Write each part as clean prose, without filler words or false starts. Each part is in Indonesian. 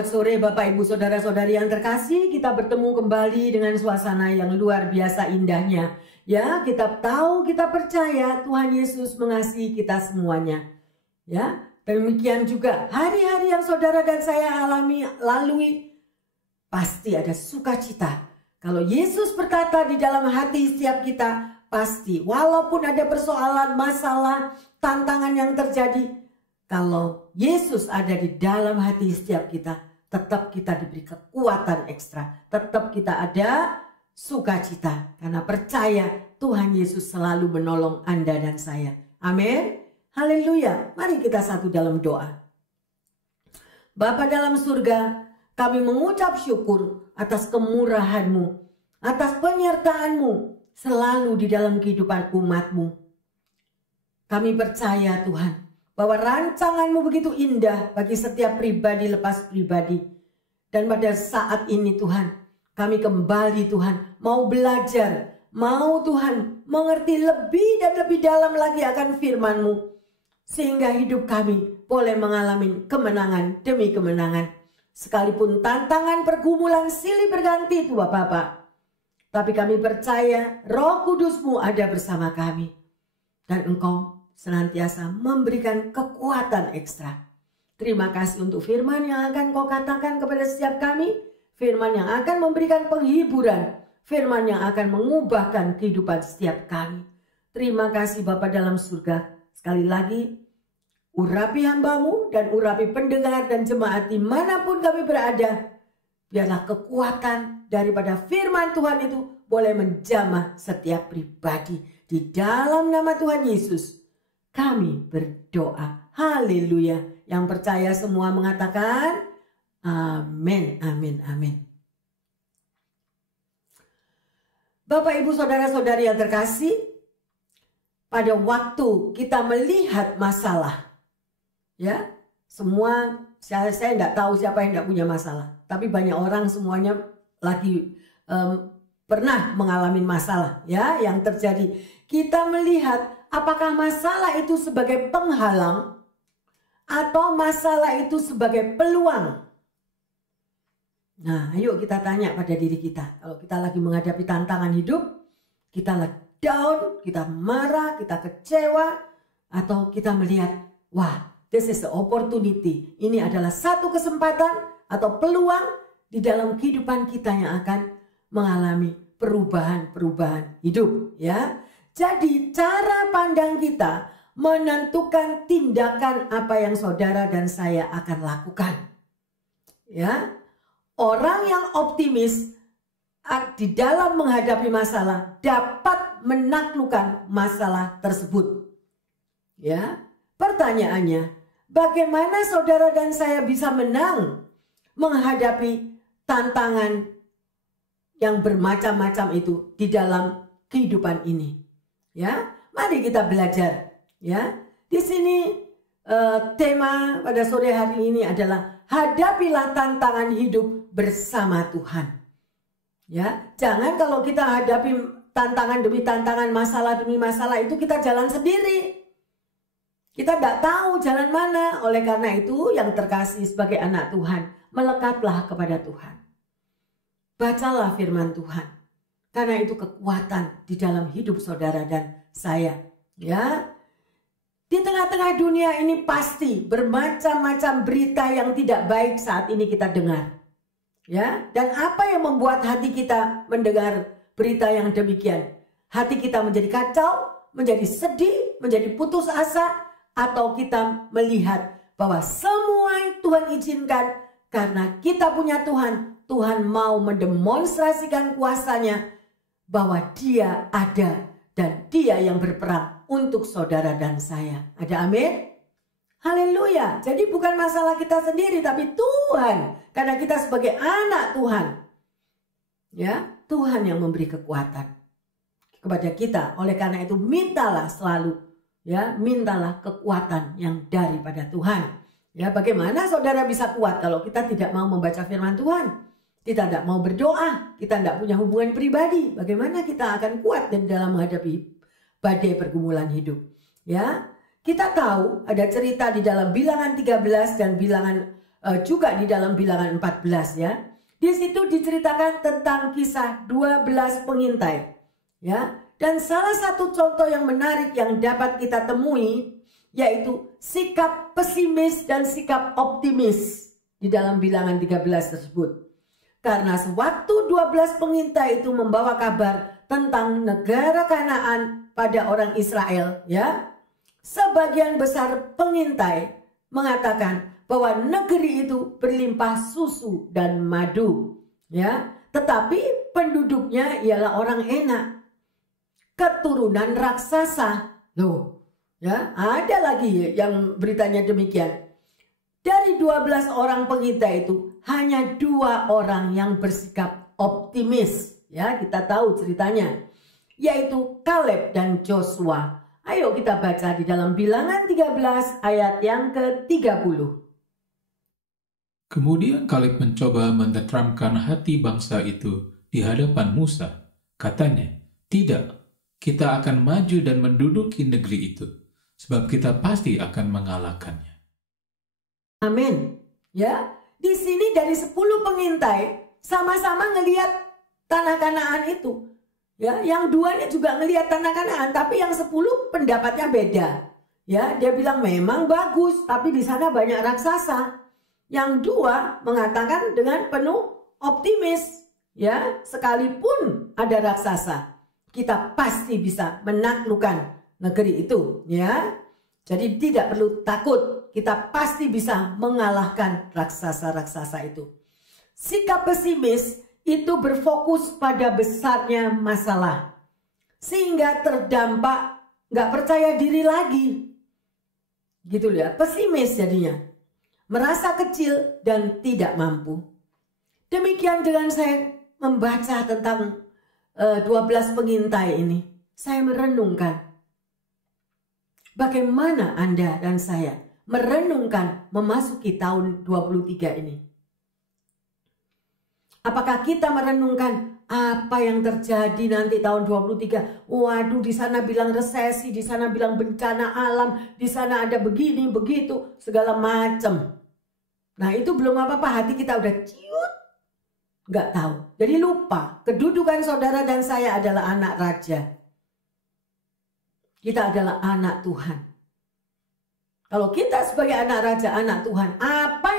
Selamat sore Bapak Ibu Saudara-saudari yang terkasih. Kita bertemu kembali dengan suasana yang luar biasa indahnya. Ya, kita tahu, kita percaya Tuhan Yesus mengasihi kita semuanya. Ya, demikian juga hari-hari yang saudara dan saya lalui pasti ada sukacita. Kalau Yesus berkata di dalam hati setiap kita, pasti walaupun ada persoalan, masalah, tantangan yang terjadi, kalau Yesus ada di dalam hati setiap kita, tetap kita diberi kekuatan ekstra. Tetap kita ada sukacita. Karena percaya Tuhan Yesus selalu menolong Anda dan saya. Amin. Haleluya. Mari kita satu dalam doa. Bapa dalam surga, kami mengucap syukur atas kemurahan-Mu, atas penyertaan-Mu selalu di dalam kehidupan umat-Mu. Kami percaya Tuhan, bahwa rancangan-Mu begitu indah bagi setiap pribadi lepas pribadi. Dan pada saat ini Tuhan, kami kembali Tuhan mau belajar, mau Tuhan mengerti lebih dan lebih dalam lagi akan firman-Mu. Sehingga hidup kami boleh mengalami kemenangan demi kemenangan. Sekalipun tantangan pergumulan silih berganti Tuhan Bapa. Tapi kami percaya Roh Kudus-Mu ada bersama kami. Dan Engkau senantiasa memberikan kekuatan ekstra. Terima kasih untuk firman yang akan Kau katakan kepada setiap kami. Firman yang akan memberikan penghiburan. Firman yang akan mengubahkan kehidupan setiap kami. Terima kasih Bapa dalam surga. Sekali lagi, urapi hamba-Mu dan urapi pendengar dan jemaat dimanapun kami berada. Biarlah kekuatan daripada firman Tuhan itu boleh menjamah setiap pribadi. Di dalam nama Tuhan Yesus kami berdoa. Haleluya. Yang percaya semua mengatakan amin, amin, amin. Bapak Ibu Saudara-saudari yang terkasih, pada waktu kita melihat masalah, ya, semua saya tidak tahu siapa yang tidak punya masalah, tapi banyak orang semuanya lagi pernah mengalami masalah, ya, yang terjadi. Kita melihat apakah masalah itu sebagai penghalang atau masalah itu sebagai peluang? Nah, ayo kita tanya pada diri kita. Kalau kita lagi menghadapi tantangan hidup, kita lagi down, kita marah, kita kecewa, atau kita melihat, wah, this is the opportunity. Ini adalah satu kesempatan atau peluang di dalam kehidupan kita yang akan mengalami perubahan-perubahan hidup, ya. Jadi cara pandang kita menentukan tindakan apa yang saudara dan saya akan lakukan. Ya, orang yang optimis di dalam menghadapi masalah dapat menaklukkan masalah tersebut. Ya, pertanyaannya, bagaimana saudara dan saya bisa menang menghadapi tantangan yang bermacam-macam itu di dalam kehidupan ini? Ya, mari kita belajar. Ya, di sini tema pada sore hari ini adalah hadapilah tantangan hidup bersama Tuhan. Ya, jangan kalau kita hadapi tantangan demi tantangan, masalah demi masalah itu kita jalan sendiri. Kita tidak tahu jalan mana. Oleh karena itu, yang terkasih sebagai anak Tuhan, melekatlah kepada Tuhan. Bacalah firman Tuhan. Karena itu kekuatan di dalam hidup saudara dan saya. Ya, di tengah-tengah dunia ini pasti bermacam-macam berita yang tidak baik saat ini kita dengar. Ya, dan apa yang membuat hati kita mendengar berita yang demikian? Hati kita menjadi kacau, menjadi sedih, menjadi putus asa, atau kita melihat bahwa semua Tuhan izinkan karena kita punya Tuhan. Tuhan mau mendemonstrasikan kuasanya, bahwa Dia ada dan Dia yang berperang untuk saudara dan saya. Ada amin? Haleluya. Jadi bukan masalah kita sendiri, tapi Tuhan. Karena kita sebagai anak Tuhan. Ya, Tuhan yang memberi kekuatan kepada kita. Oleh karena itu mintalah selalu, ya, mintalah kekuatan yang daripada Tuhan. Ya, bagaimana saudara bisa kuat kalau kita tidak mau membaca firman Tuhan? Kita tidak mau berdoa, kita tidak punya hubungan pribadi. Bagaimana kita akan kuat dalam menghadapi badai pergumulan hidup? Ya, kita tahu ada cerita di dalam Bilangan 13 dan Bilangan juga di dalam Bilangan 14 ya. Di situ diceritakan tentang kisah 12 pengintai ya. Dan salah satu contoh yang menarik yang dapat kita temui yaitu sikap pesimis dan sikap optimis di dalam Bilangan 13 tersebut. Karena sewaktu 12 pengintai itu membawa kabar tentang negara Kanaan pada orang Israel ya, sebagian besar pengintai mengatakan bahwa negeri itu berlimpah susu dan madu ya, tetapi penduduknya ialah orang enak, keturunan raksasa. Loh, ya, ada lagi yang beritanya demikian. Dari 12 orang pengintai itu hanya 2 orang yang bersikap optimis. Ya, kita tahu ceritanya, yaitu Kaleb dan Joshua. Ayo kita baca di dalam Bilangan 13 ayat yang ke-30. Kemudian Kaleb mencoba menenteramkan hati bangsa itu di hadapan Musa. Katanya, "Tidak, kita akan maju dan menduduki negeri itu, sebab kita pasti akan mengalahkannya." Amin. Ya, di sini dari 10 pengintai sama-sama ngelihat tanah Kanaan itu. Ya, yang 2 juga ngelihat tanah Kanaan, tapi yang 10 pendapatnya beda. Ya, dia bilang memang bagus, tapi di sana banyak raksasa. Yang 2 mengatakan dengan penuh optimis, ya, sekalipun ada raksasa, kita pasti bisa menaklukkan negeri itu, ya. Jadi tidak perlu takut, kita pasti bisa mengalahkan raksasa-raksasa itu. Sikap pesimis itu berfokus pada besarnya masalah, sehingga terdampak nggak percaya diri lagi. Gitu ya, pesimis jadinya. Merasa kecil dan tidak mampu. Demikian dengan saya membaca tentang 12 pengintai ini. Saya merenungkan bagaimana Anda dan saya merenungkan memasuki tahun 23 ini. Apakah kita merenungkan apa yang terjadi nanti tahun 23? Waduh, di sana bilang resesi, di sana bilang bencana alam, di sana ada begini, begitu, segala macam. Nah, itu belum apa-apa, hati kita udah ciut. Nggak tahu. Jadi lupa, kedudukan saudara dan saya adalah anak raja. Kita adalah anak Tuhan. Kalau kita sebagai anak raja, anak Tuhan, apa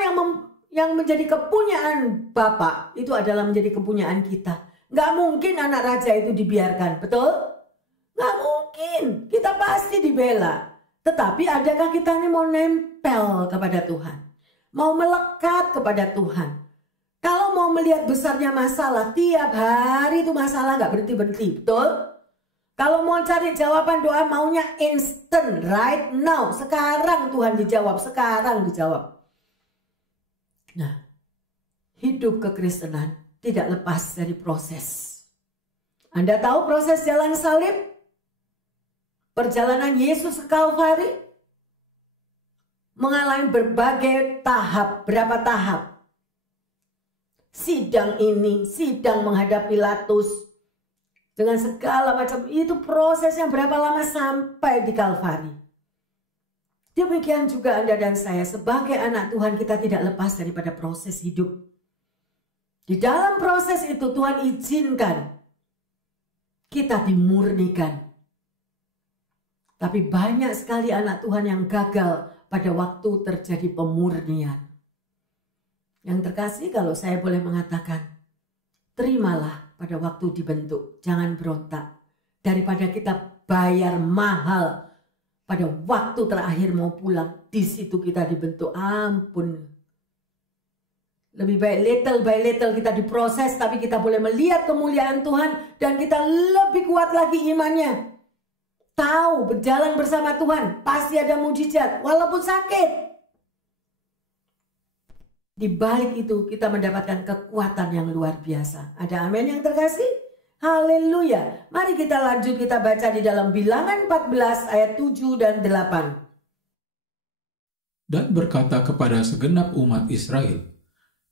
yang menjadi kepunyaan Bapa itu adalah menjadi kepunyaan kita. Nggak mungkin anak raja itu dibiarkan, betul? Nggak mungkin, kita pasti dibela. Tetapi adakah kita ini mau nempel kepada Tuhan? Mau melekat kepada Tuhan? Kalau mau melihat besarnya masalah, tiap hari itu masalah nggak berhenti-berhenti, betul? Kalau mau cari jawaban doa maunya instant, right now. Sekarang Tuhan dijawab, sekarang dijawab. Nah, hidup kekristenan tidak lepas dari proses. Anda tahu proses jalan salib? Perjalanan Yesus ke Kalvari? Mengalami berbagai tahap, berapa tahap? Sidang ini, sidang menghadap Pilatus. Dengan segala macam, itu prosesnya berapa lama sampai di Kalvari. Demikian juga Anda dan saya sebagai anak Tuhan, kita tidak lepas daripada proses hidup. Di dalam proses itu Tuhan izinkan kita dimurnikan. Tapi banyak sekali anak Tuhan yang gagal pada waktu terjadi pemurnian. Yang terkasih, kalau saya boleh mengatakan, terimalah pada waktu dibentuk, jangan berontak. Daripada kita bayar mahal pada waktu terakhir mau pulang, di situ kita dibentuk, ampun. Lebih baik little by little kita diproses, tapi kita boleh melihat kemuliaan Tuhan dan kita lebih kuat lagi imannya. Tahu berjalan bersama Tuhan, pasti ada mujizat walaupun sakit. Di balik itu kita mendapatkan kekuatan yang luar biasa. Ada amin yang terkasih? Haleluya. Mari kita lanjut, kita baca di dalam Bilangan 14 ayat 7 dan 8. Dan berkata kepada segenap umat Israel,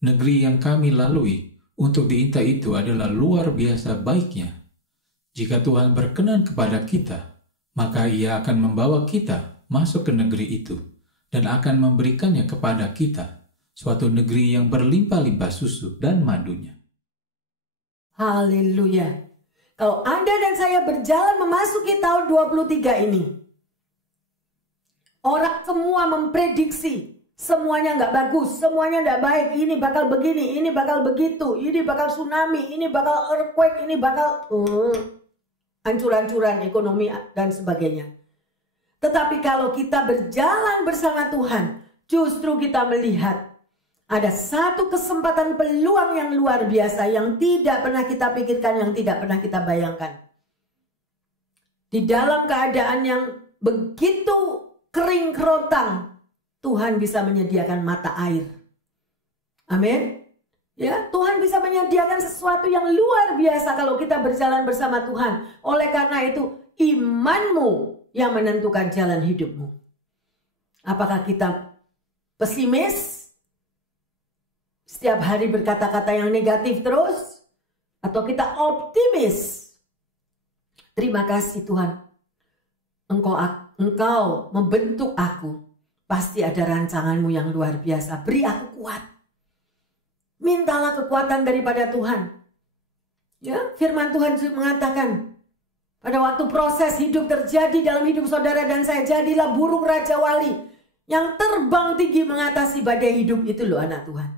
negeri yang kami lalui untuk diintai itu adalah luar biasa baiknya. Jika Tuhan berkenan kepada kita, maka Ia akan membawa kita masuk ke negeri itu dan akan memberikannya kepada kita, suatu negeri yang berlimpah-limpah susu dan madunya. Haleluya. Kalau Anda dan saya berjalan memasuki tahun 23 ini, orang semua memprediksi semuanya nggak bagus, semuanya nggak baik, ini bakal begini, ini bakal begitu, ini bakal tsunami, ini bakal earthquake, ini bakal hancur-hancuran ekonomi dan sebagainya. Tetapi kalau kita berjalan bersama Tuhan, justru kita melihat ada satu kesempatan peluang yang luar biasa yang tidak pernah kita pikirkan, yang tidak pernah kita bayangkan. Di dalam keadaan yang begitu kering kerontang, Tuhan bisa menyediakan mata air. Amin. Ya, Tuhan bisa menyediakan sesuatu yang luar biasa kalau kita berjalan bersama Tuhan. Oleh karena itu, imanmu yang menentukan jalan hidupmu. Apakah kita pesimis? Setiap hari berkata-kata yang negatif terus? Atau kita optimis? Terima kasih Tuhan. Engkau membentuk aku. Pasti ada rancanganmu yang luar biasa. Beri aku kuat. Mintalah kekuatan daripada Tuhan. Ya, firman Tuhan mengatakan, pada waktu proses hidup terjadi dalam hidup saudara dan saya, jadilah burung Raja Wali yang terbang tinggi mengatasi badai hidup. Itu loh anak Tuhan.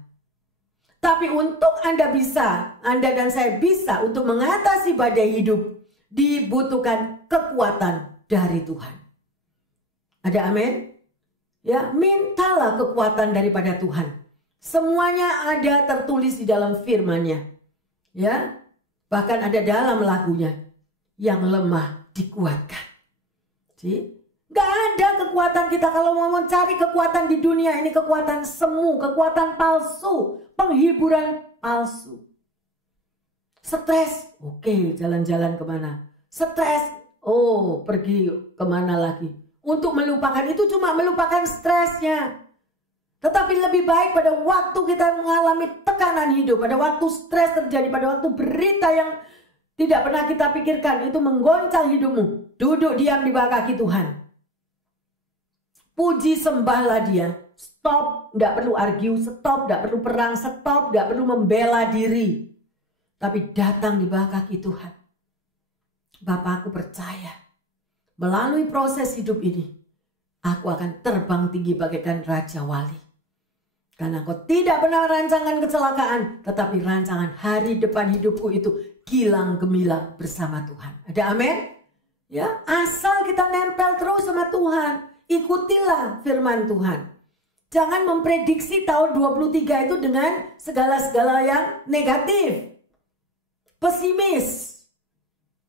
Tapi untuk Anda dan saya bisa untuk mengatasi badai hidup, dibutuhkan kekuatan dari Tuhan. Ada amin? Ya, mintalah kekuatan daripada Tuhan. Semuanya ada tertulis di dalam firman-Nya. Ya, bahkan ada dalam lagunya, yang lemah dikuatkan. Jadi, gak ada kekuatan kita kalau mau mencari kekuatan di dunia ini, kekuatan semu, kekuatan palsu, penghiburan palsu. Stres, oke, jalan-jalan kemana? Stres, oh pergi kemana lagi? Untuk melupakan itu cuma melupakan stresnya. Tetapi lebih baik pada waktu kita mengalami tekanan hidup, pada waktu stres terjadi, pada waktu berita yang tidak pernah kita pikirkan itu menggoncang hidupmu, duduk diam di bawah kaki Tuhan. Puji sembahlah Dia. Stop, tidak perlu argue, stop, tidak perlu perang, stop, tidak perlu membela diri. Tapi datang di bawah kaki Tuhan. Bapa, aku percaya. Melalui proses hidup ini, aku akan terbang tinggi bagaikan Raja Wali. Karena Kau tidak pernah rancangan kecelakaan, tetapi rancangan hari depan hidupku itu gilang gemilang bersama Tuhan. Ada amin? Ya, asal kita nempel terus sama Tuhan, ikutilah firman Tuhan. Jangan memprediksi tahun 23 itu dengan segala-segala yang negatif. Pesimis.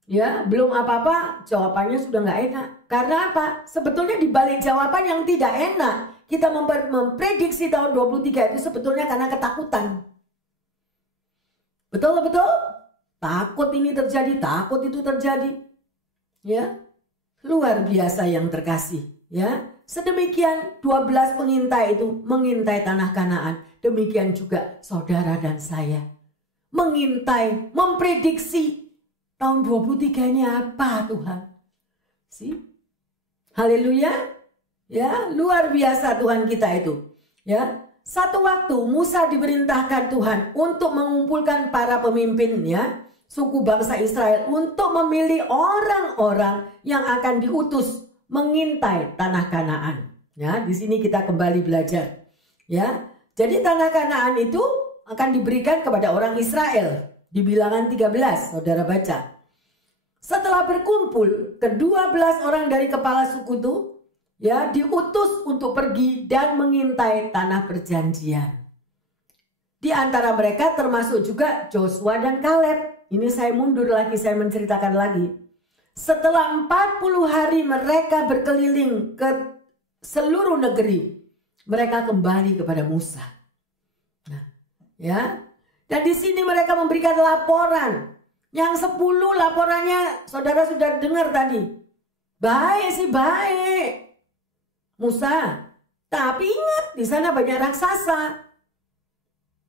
Ya, belum apa-apa, jawabannya sudah nggak enak. Karena apa? Sebetulnya di balik jawaban yang tidak enak, kita memprediksi tahun 23 itu sebetulnya karena ketakutan. Betul? Takut ini terjadi, takut itu terjadi. Ya, luar biasa yang terkasih. Ya, sedemikian 12 pengintai itu mengintai tanah Kanaan. Demikian juga saudara dan saya mengintai, memprediksi tahun 23 ini apa Tuhan? Haleluya. Ya, luar biasa Tuhan kita itu. Ya, satu waktu Musa diperintahkan Tuhan untuk mengumpulkan para pemimpin ya, suku bangsa Israel untuk memilih orang-orang yang akan diutus mengintai tanah Kanaan. Ya, di sini kita kembali belajar. Ya, jadi tanah Kanaan itu akan diberikan kepada orang Israel. Di Bilangan 13, saudara baca. Setelah berkumpul, ke-12 orang dari kepala suku itu ya diutus untuk pergi dan mengintai tanah perjanjian. Di antara mereka termasuk juga Joshua dan Kaleb. Ini saya mundur lagi, saya menceritakan lagi. Setelah 40 hari mereka berkeliling ke seluruh negeri, mereka kembali kepada Musa. Nah, ya. Dan di sini mereka memberikan laporan. Yang 10 laporannya saudara sudah dengar tadi. Baik sih, baik. Musa, tapi ingat di sana banyak raksasa.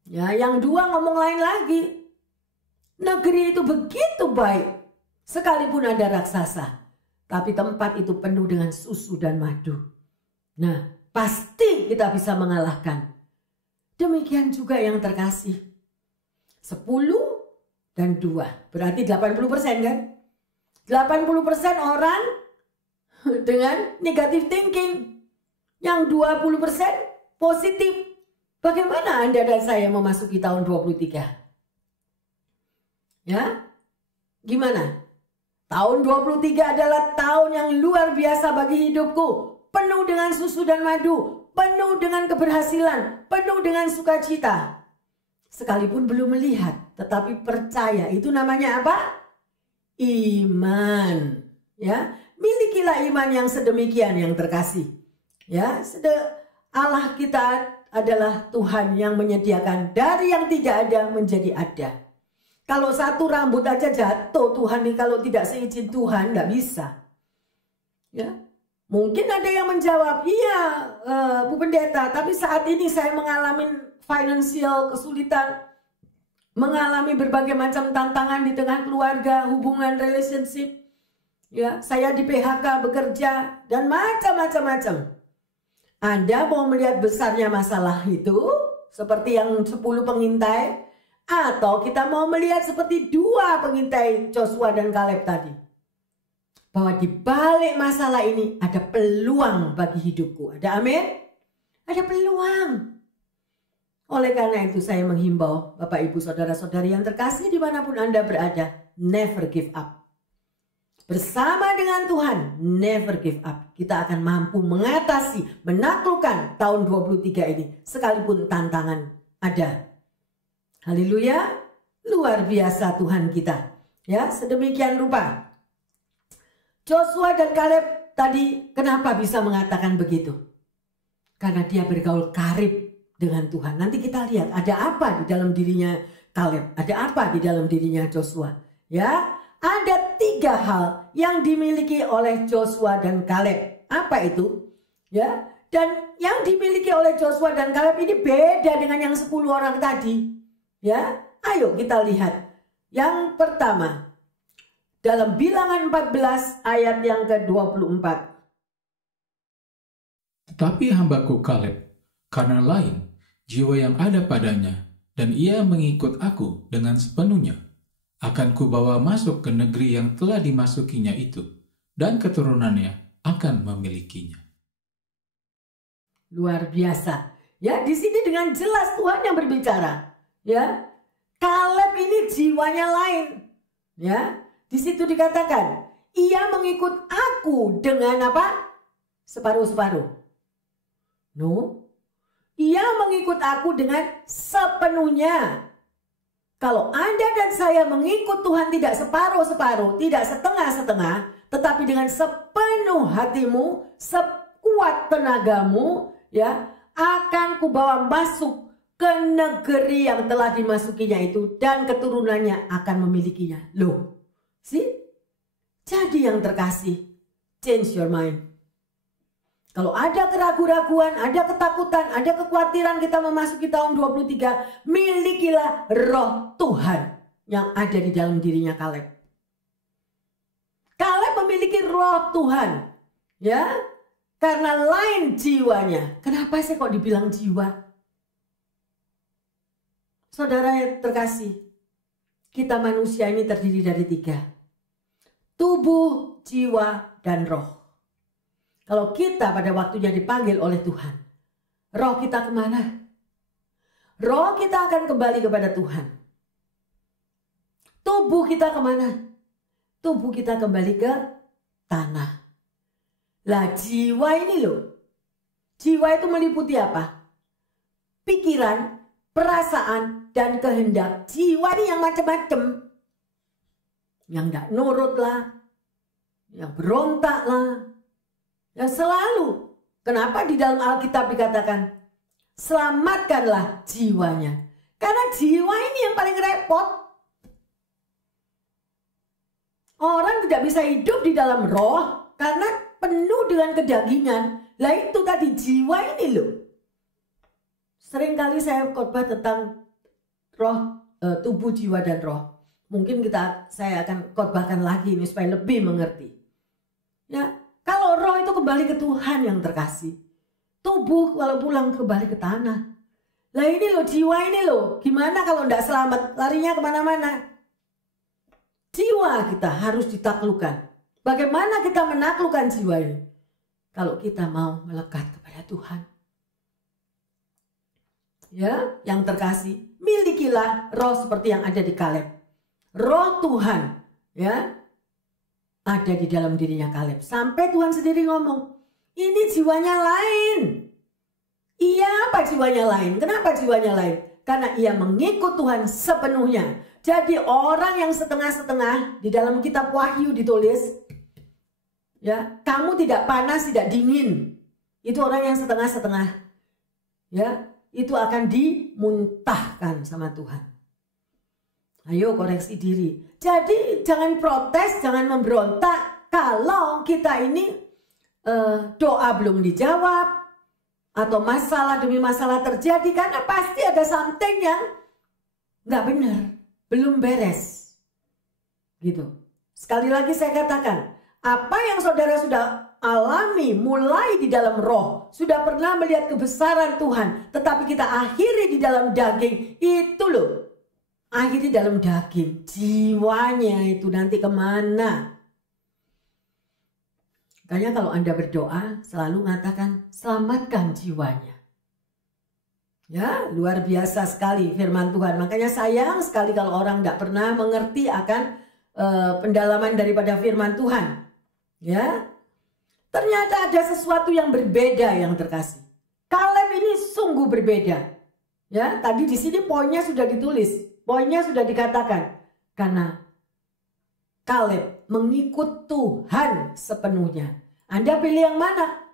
Ya, yang 2 ngomong lain lagi. Negeri itu begitu baik. Sekalipun ada raksasa, tapi tempat itu penuh dengan susu dan madu. Nah, pasti kita bisa mengalahkan. Demikian juga yang terkasih. 10 dan 2. Berarti 80% kan? 80% orang dengan negative thinking. Yang 20% positif. Bagaimana Anda dan saya memasuki tahun 23? Ya? Gimana? Tahun 23 adalah tahun yang luar biasa bagi hidupku. Penuh dengan susu dan madu. Penuh dengan keberhasilan. Penuh dengan sukacita. Sekalipun belum melihat, tetapi percaya. Itu namanya apa? Iman. Ya, milikilah iman yang sedemikian yang terkasih. Ya, Allah kita adalah Tuhan yang menyediakan dari yang tidak ada menjadi ada. Kalau satu rambut aja jatuh, Tuhan nih, kalau tidak seizin Tuhan nggak bisa. Ya, mungkin ada yang menjawab, iya Bu Pendeta, tapi saat ini saya mengalami financial kesulitan, mengalami berbagai macam tantangan di tengah keluarga, hubungan, relationship. Ya, saya di PHK bekerja dan macam-macam. Anda mau melihat besarnya masalah itu seperti yang 10 pengintai, atau kita mau melihat seperti 2 pengintai Joshua dan Kaleb tadi? Bahwa di balik masalah ini ada peluang bagi hidupku. Ada amin? Ada peluang. Oleh karena itu saya menghimbau Bapak Ibu Saudara-saudari yang terkasih dimanapun Anda berada, never give up. Bersama dengan Tuhan, never give up. Kita akan mampu mengatasi, menaklukkan tahun 23 ini sekalipun tantangan ada. Haleluya, luar biasa Tuhan kita. Ya, sedemikian rupa. Joshua dan Kaleb tadi kenapa bisa mengatakan begitu? Karena dia bergaul karib dengan Tuhan. Nanti kita lihat ada apa di dalam dirinya Kaleb, ada apa di dalam dirinya Joshua. Ya, ada 3 hal yang dimiliki oleh Joshua dan Kaleb. Apa itu? Ya, dan yang dimiliki oleh Joshua dan Kaleb ini beda dengan yang 10 orang tadi. Ya, ayo kita lihat. Yang pertama, dalam Bilangan 14 ayat yang ke-24. Tetapi hambaku Kaleb, karena lain jiwa yang ada padanya, dan ia mengikut aku dengan sepenuhnya, akan kubawa masuk ke negeri yang telah dimasukinya itu, dan keturunannya akan memilikinya. Luar biasa. Ya, di sini dengan jelas Tuhan yang berbicara. Ya, Kaleb ini jiwanya lain. Ya, di situ dikatakan, ia mengikut aku dengan apa? Separuh-separuh. No, ia mengikut aku dengan sepenuhnya. Kalau Anda dan saya mengikut Tuhan tidak separuh-separuh, tidak setengah-setengah, tetapi dengan sepenuh hatimu, sekuat tenagamu, ya, akan kubawa masuk ke negeri yang telah dimasukinya itu, dan keturunannya akan memilikinya. Loh, sih? Jadi yang terkasih, change your mind. Kalau ada keraguan-raguan, ada ketakutan, ada kekhawatiran kita memasuki tahun 23, milikilah roh Tuhan yang ada di dalam dirinya Kaleb. Kaleb memiliki roh Tuhan, ya, karena lain jiwanya. Kenapa sih kok dibilang jiwa? Saudara yang terkasih, kita manusia ini terdiri dari 3. Tubuh, jiwa, dan roh. Kalau kita pada waktunya dipanggil oleh Tuhan, roh kita kemana? Roh kita akan kembali kepada Tuhan. Tubuh kita kemana? Tubuh kita kembali ke tanah. Lah jiwa ini loh. Jiwa itu meliputi apa? Pikiran, perasaan, dan kehendak. Jiwa ini yang macam-macam. Yang tidak nurut lah. Yang berontak lah. Yang selalu. Kenapa di dalam Alkitab dikatakan selamatkanlah jiwanya? Karena jiwa ini yang paling repot. Orang tidak bisa hidup di dalam roh karena penuh dengan kedagingan. Lah itu tadi jiwa ini loh. Seringkali saya khotbah tentang roh, tubuh, jiwa, dan roh. Mungkin saya akan khotbahkan lagi ini supaya lebih mengerti. Ya. Kalau roh itu kembali ke Tuhan yang terkasih. Tubuh kalau pulang kembali ke tanah. Lah ini loh, jiwa ini loh, gimana kalau tidak selamat, larinya kemana-mana. Jiwa kita harus ditaklukkan. Bagaimana kita menaklukkan jiwa ini? Kalau kita mau melekat kepada Tuhan. Ya, yang terkasih, milikilah roh seperti yang ada di Kaleb. Roh Tuhan, ya, ada di dalam dirinya Kaleb. Sampai Tuhan sendiri ngomong, ini jiwanya lain. Iya, apa jiwanya lain? Kenapa jiwanya lain? Karena ia mengikut Tuhan sepenuhnya. Jadi orang yang setengah-setengah, di dalam kitab Wahyu ditulis, ya, kamu tidak panas, tidak dingin. Itu orang yang setengah-setengah. Ya, itu akan dimuntahkan sama Tuhan. Ayo koreksi diri. Jadi jangan protes, jangan memberontak kalau kita ini doa belum dijawab atau masalah demi masalah terjadi, karena pasti ada something yang nggak benar, belum beres. Gitu. Sekali lagi saya katakan, apa yang saudara sudah alami mulai di dalam roh, sudah pernah melihat kebesaran Tuhan, tetapi kita akhiri di dalam daging, itu loh, akhiri dalam daging, jiwanya itu nanti kemana? Makanya kalau Anda berdoa selalu mengatakan selamatkan jiwanya. Ya, luar biasa sekali firman Tuhan. Makanya sayang sekali kalau orang tidak pernah mengerti akan pendalaman daripada firman Tuhan. Ya, ternyata ada sesuatu yang berbeda yang terkasih. Kaleb ini sungguh berbeda. Ya, tadi di sini poinnya sudah ditulis, poinnya sudah dikatakan. Karena Kaleb mengikut Tuhan sepenuhnya. Anda pilih yang mana?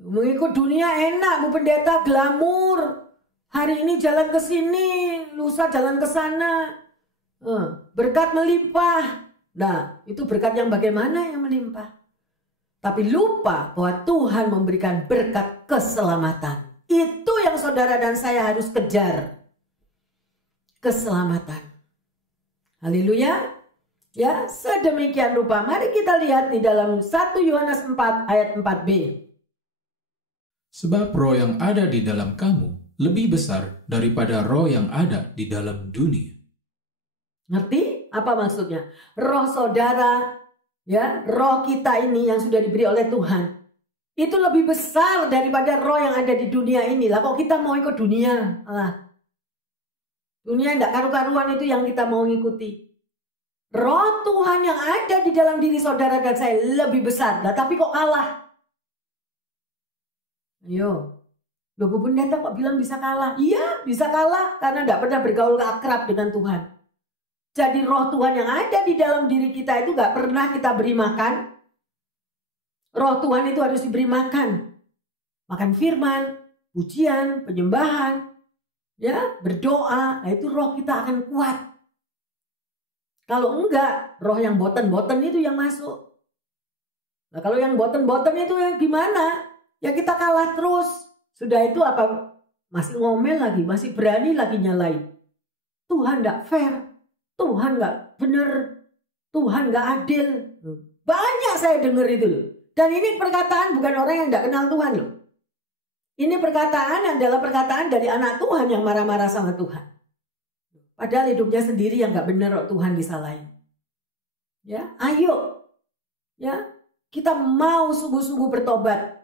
Mengikut dunia enak, Bu Pendeta, glamur. Hari ini jalan ke sini, lusa jalan ke sana. Berkat melimpah. Nah, itu berkat yang bagaimana yang melimpah? Tapi lupa bahwa Tuhan memberikan berkat keselamatan. Itu yang saudara dan saya harus kejar. Keselamatan. Haleluya. Ya, sedemikian rupa. Mari kita lihat di dalam 1 Yohanes 4 ayat 4b. Sebab roh yang ada di dalam kamu lebih besar daripada roh yang ada di dalam dunia. Ngerti apa maksudnya? Roh saudara, ya, roh kita ini yang sudah diberi oleh Tuhan, itu lebih besar daripada roh yang ada di dunia ini. Lah kok kita mau ikut dunia? Dunia tidak karu-karuan itu yang kita mau ikuti. Roh Tuhan yang ada di dalam diri saudara dan saya lebih besar. Nah, tapi kok kalah? Ayo. Loh, Bu Pendeta kok bilang bisa kalah? Iya, bisa kalah karena tidak pernah bergaul akrab dengan Tuhan. Jadi roh Tuhan yang ada di dalam diri kita itu gak pernah kita beri makan. Roh Tuhan itu harus diberi makan. Makan firman, pujian, penyembahan, ya, berdoa. Nah, itu roh kita akan kuat. Kalau enggak, roh yang boten-boten itu yang masuk. Nah, kalau yang boten-boten itu yang gimana? Ya kita kalah terus. Sudah itu apa? Masih ngomel lagi, masih berani lagi nyalain. Tuhan enggak fair. Tuhan enggak benar. Tuhan enggak adil. Banyak saya dengar itu loh. Dan ini perkataan bukan orang yang enggak kenal Tuhan loh. Ini perkataan adalah perkataan dari anak Tuhan yang marah-marah sama Tuhan. Padahal hidupnya sendiri yang gak benar, Tuhan disalahin. Ya, ayo. Ya, kita mau sungguh-sungguh bertobat.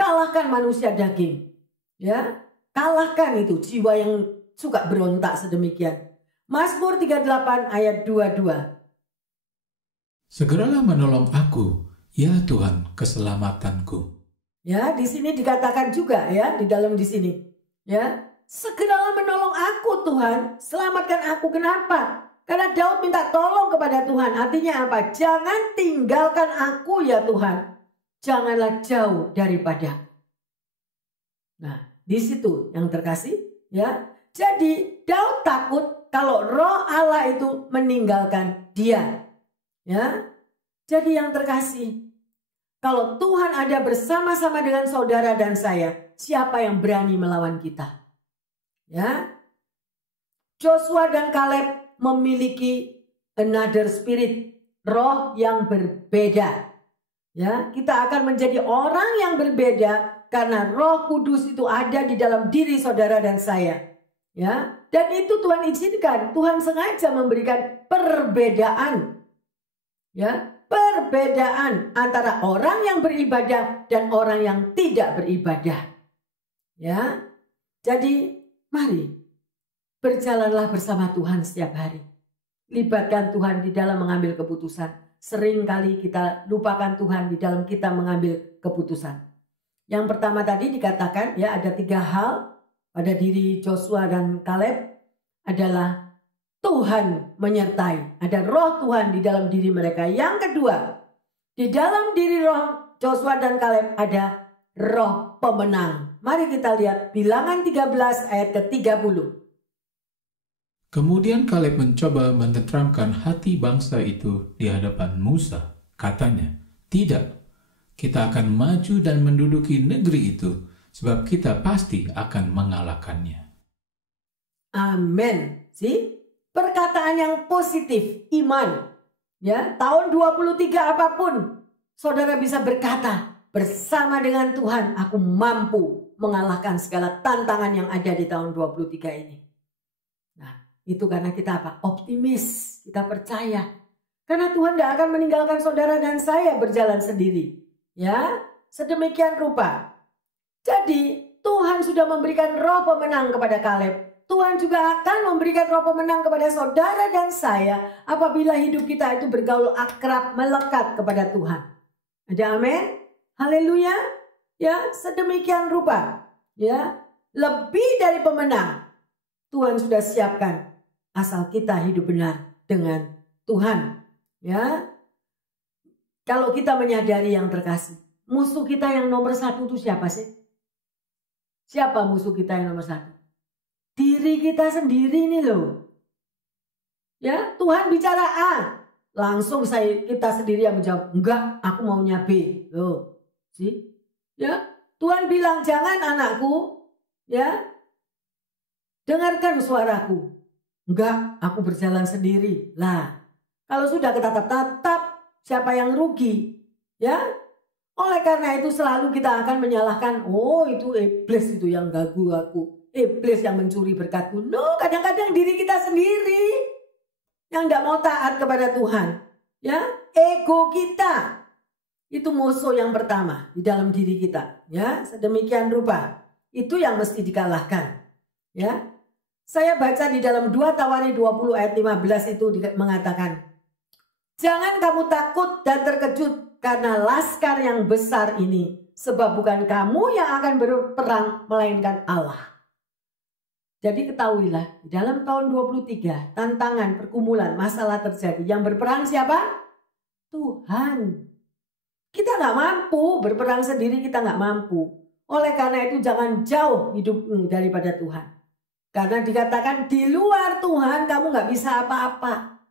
Kalahkan manusia daging. Ya, kalahkan itu jiwa yang suka berontak sedemikian. Mazmur 38 ayat 22. Segeralah menolong aku, ya Tuhan, keselamatanku. Ya, di sini dikatakan juga ya, di dalam di sini. Ya, segeralah menolong aku Tuhan, selamatkan aku. Kenapa? Karena Daud minta tolong kepada Tuhan. Artinya apa? Jangan tinggalkan aku ya Tuhan. Janganlah jauh daripada. Nah, di situ yang terkasih ya. Jadi Daud takut kalau roh Allah itu meninggalkan dia. Ya. Jadi yang terkasih, kalau Tuhan ada bersama-sama dengan saudara dan saya, siapa yang berani melawan kita? Ya, Joshua dan Kaleb memiliki another spirit, roh yang berbeda. Ya, kita akan menjadi orang yang berbeda karena Roh Kudus itu ada di dalam diri saudara dan saya. Ya, dan itu Tuhan izinkan. Tuhan sengaja memberikan perbedaan. Ya, perbedaan antara orang yang beribadah dan orang yang tidak beribadah. Ya. Jadi, mari berjalanlah bersama Tuhan setiap hari. Libatkan Tuhan di dalam mengambil keputusan. Sering kali kita lupakan Tuhan di dalam kita mengambil keputusan. Yang pertama tadi dikatakan ya ada 3 hal pada diri Joshua dan Kaleb adalah Tuhan menyertai. Ada roh Tuhan di dalam diri mereka. Yang kedua, di dalam diri roh Joshua dan Kaleb ada roh pemenang. Mari kita lihat Bilangan 13 ayat ke-30. Kemudian Kaleb mencoba menenteramkan hati bangsa itu di hadapan Musa. Katanya, tidak, kita akan maju dan menduduki negeri itu, sebab kita pasti akan mengalahkannya. Amin. See? Perkataan yang positif, iman. Ya, tahun 23 apapun, saudara bisa berkata, bersama dengan Tuhan, aku mampu mengalahkan segala tantangan yang ada di tahun 23 ini. Itu karena kita apa? Optimis, kita percaya. Karena Tuhan tidak akan meninggalkan saudara dan saya berjalan sendiri. Ya, sedemikian rupa. Jadi Tuhan sudah memberikan roh pemenang kepada Kaleb. Tuhan juga akan memberikan roh pemenang kepada saudara dan saya apabila hidup kita itu bergaul akrab, melekat kepada Tuhan. Ada amin? Haleluya. Ya, sedemikian rupa. Ya, lebih dari pemenang Tuhan sudah siapkan. Asal kita hidup benar dengan Tuhan. Ya, kalau kita menyadari yang terkasih, musuh kita yang nomor 1 itu siapa sih? Siapa musuh kita yang nomor 1? Diri kita sendiri nih loh. Ya, Tuhan bicara A, langsung kita sendiri yang menjawab, enggak, aku maunya B. Loh, sih? Ya, Tuhan bilang jangan anakku, ya, dengarkan suaraku. Enggak, aku berjalan sendiri. Lah, kalau sudah ketatap-tatap, siapa yang rugi? Ya, oleh karena itu selalu kita akan menyalahkan, oh itu iblis itu yang ganggu aku. Iblis yang mencuri berkatku. No, kadang-kadang diri kita sendiri yang tidak mau taat kepada Tuhan. Ya, ego kita. Itu musuh yang pertama di dalam diri kita. Ya, sedemikian rupa. Itu yang mesti dikalahkan. Ya. Saya baca di dalam 2 Tawari 20 ayat 15 itu mengatakan, jangan kamu takut dan terkejut karena laskar yang besar ini, sebab bukan kamu yang akan berperang melainkan Allah. Jadi ketahuilah, di dalam tahun 23 tantangan, pergumulan, masalah terjadi. Yang berperang siapa? Tuhan. Kita nggak mampu, berperang sendiri kita nggak mampu. Oleh karena itu jangan jauh hidupmu daripada Tuhan. Karena dikatakan di luar Tuhan kamu nggak bisa apa-apa.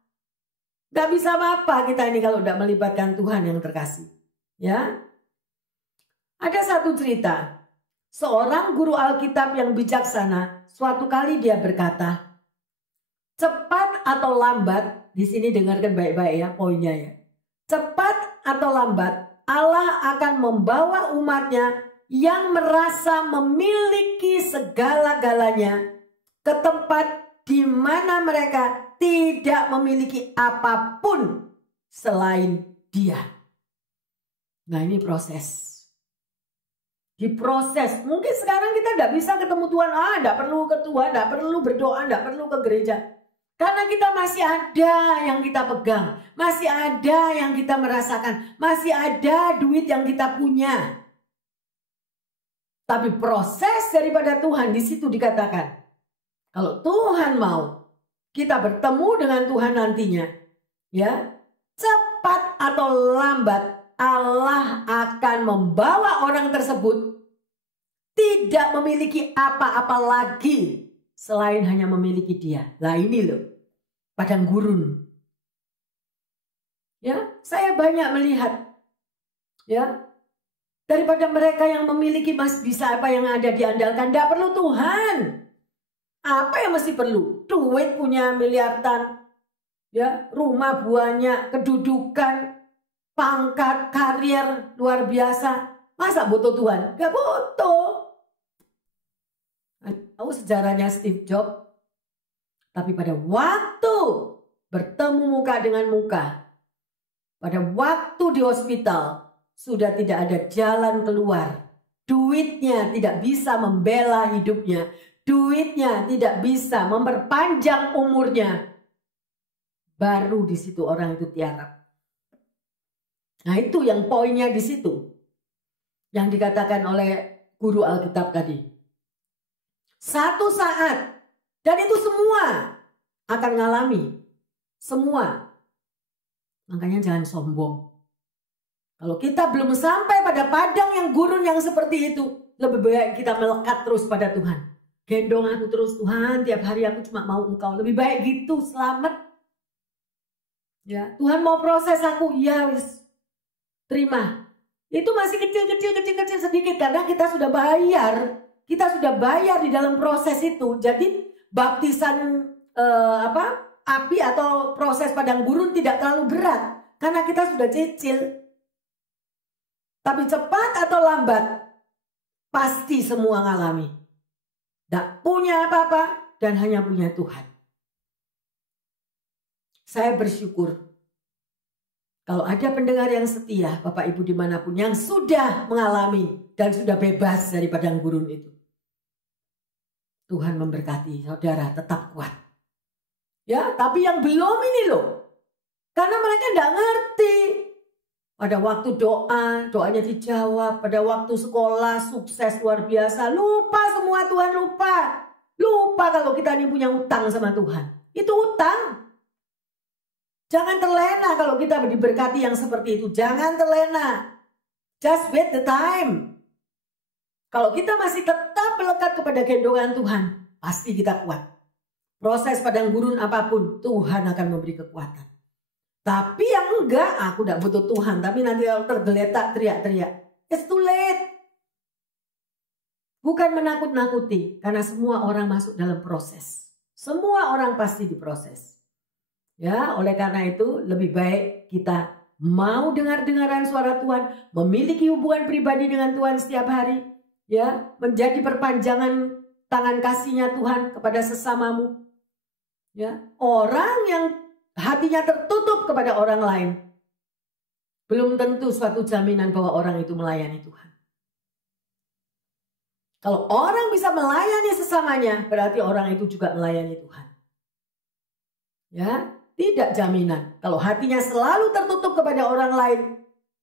Nggak bisa apa-apa kita ini kalau tidak melibatkan Tuhan yang terkasih. Ya, ada satu cerita. Seorang guru Alkitab yang bijaksana, suatu kali dia berkata, cepat atau lambat, di sini dengarkan baik-baik ya poinnya ya. Cepat atau lambat, Allah akan membawa umatnya yang merasa memiliki segala-galanya ke tempat di mana mereka tidak memiliki apapun selain Dia. Nah, ini proses. Diproses. Mungkin sekarang kita tidak bisa ketemu Tuhan. Tidak perlu ke Tuhan, tidak perlu berdoa, tidak perlu ke gereja. Karena kita masih ada yang kita pegang. Masih ada yang kita merasakan. Masih ada duit yang kita punya. Tapi proses daripada Tuhan di situ dikatakan. Kalau Tuhan mau kita bertemu dengan Tuhan nantinya, ya, cepat atau lambat Allah akan membawa orang tersebut tidak memiliki apa-apa lagi selain hanya memiliki Dia. Lah ini loh, padang gurun. Ya, saya banyak melihat, ya, daripada mereka yang memiliki bisa apa yang ada diandalkan, tidak perlu Tuhan. Apa yang mesti perlu? Duit punya miliaran, ya, rumah banyak, kedudukan, pangkat, karier luar biasa. Masa butuh Tuhan? Gak butuh. Tahu sejarahnya Steve Jobs? Tapi pada waktu bertemu muka dengan muka, pada waktu di hospital, sudah tidak ada jalan keluar. Duitnya tidak bisa membela hidupnya. Duitnya tidak bisa memperpanjang umurnya. Baru di situ orang itu tiarap. Nah itu yang poinnya di situ. Yang dikatakan oleh guru Alkitab tadi. Satu saat. Dan itu semua akan ngalami. Semua. Makanya jangan sombong. Kalau kita belum sampai pada padang yang gurun yang seperti itu. Lebih baik kita melekat terus pada Tuhan. Gendong aku terus Tuhan. Tiap hari aku cuma mau Engkau. Lebih baik gitu. Selamat. Ya, Tuhan mau proses aku. Ya wis. Terima. Itu masih kecil sedikit. Karena kita sudah bayar. Kita sudah bayar di dalam proses itu. Jadi baptisan api atau proses padang gurun tidak terlalu berat. Karena kita sudah cicil. Tapi cepat atau lambat, pasti semua ngalami. Tidak punya apa-apa dan hanya punya Tuhan. Saya bersyukur. Kalau ada pendengar yang setia, Bapak Ibu dimanapun, yang sudah mengalami dan sudah bebas dari padang gurun itu. Tuhan memberkati saudara, tetap kuat. Ya, tapi yang belum ini loh. Karena mereka tidak ngerti. Pada waktu doa, doanya dijawab. Pada waktu sekolah, sukses luar biasa. Lupa semua Tuhan, lupa. Lupa kalau kita ini punya utang sama Tuhan. Itu utang. Jangan terlena kalau kita diberkati yang seperti itu. Jangan terlena. Just wait the time. Kalau kita masih tetap melekat kepada gendongan Tuhan, pasti kita kuat. Proses padang gurun apapun, Tuhan akan memberi kekuatan. Tapi yang enggak, aku tidak butuh Tuhan. Tapi nanti kalau tergeletak teriak-teriak. It's too late. Bukan menakut-nakuti. Karena semua orang masuk dalam proses. Semua orang pasti diproses. Ya, oleh karena itu lebih baik kita mau dengar-dengaran suara Tuhan. Memiliki hubungan pribadi dengan Tuhan setiap hari. Ya, menjadi perpanjangan tangan kasihnya Tuhan kepada sesamamu. Ya, orang yang hatinya tertutup kepada orang lain, belum tentu suatu jaminan bahwa orang itu melayani Tuhan. Kalau orang bisa melayani sesamanya, berarti orang itu juga melayani Tuhan. Ya, tidak jaminan. Kalau hatinya selalu tertutup kepada orang lain,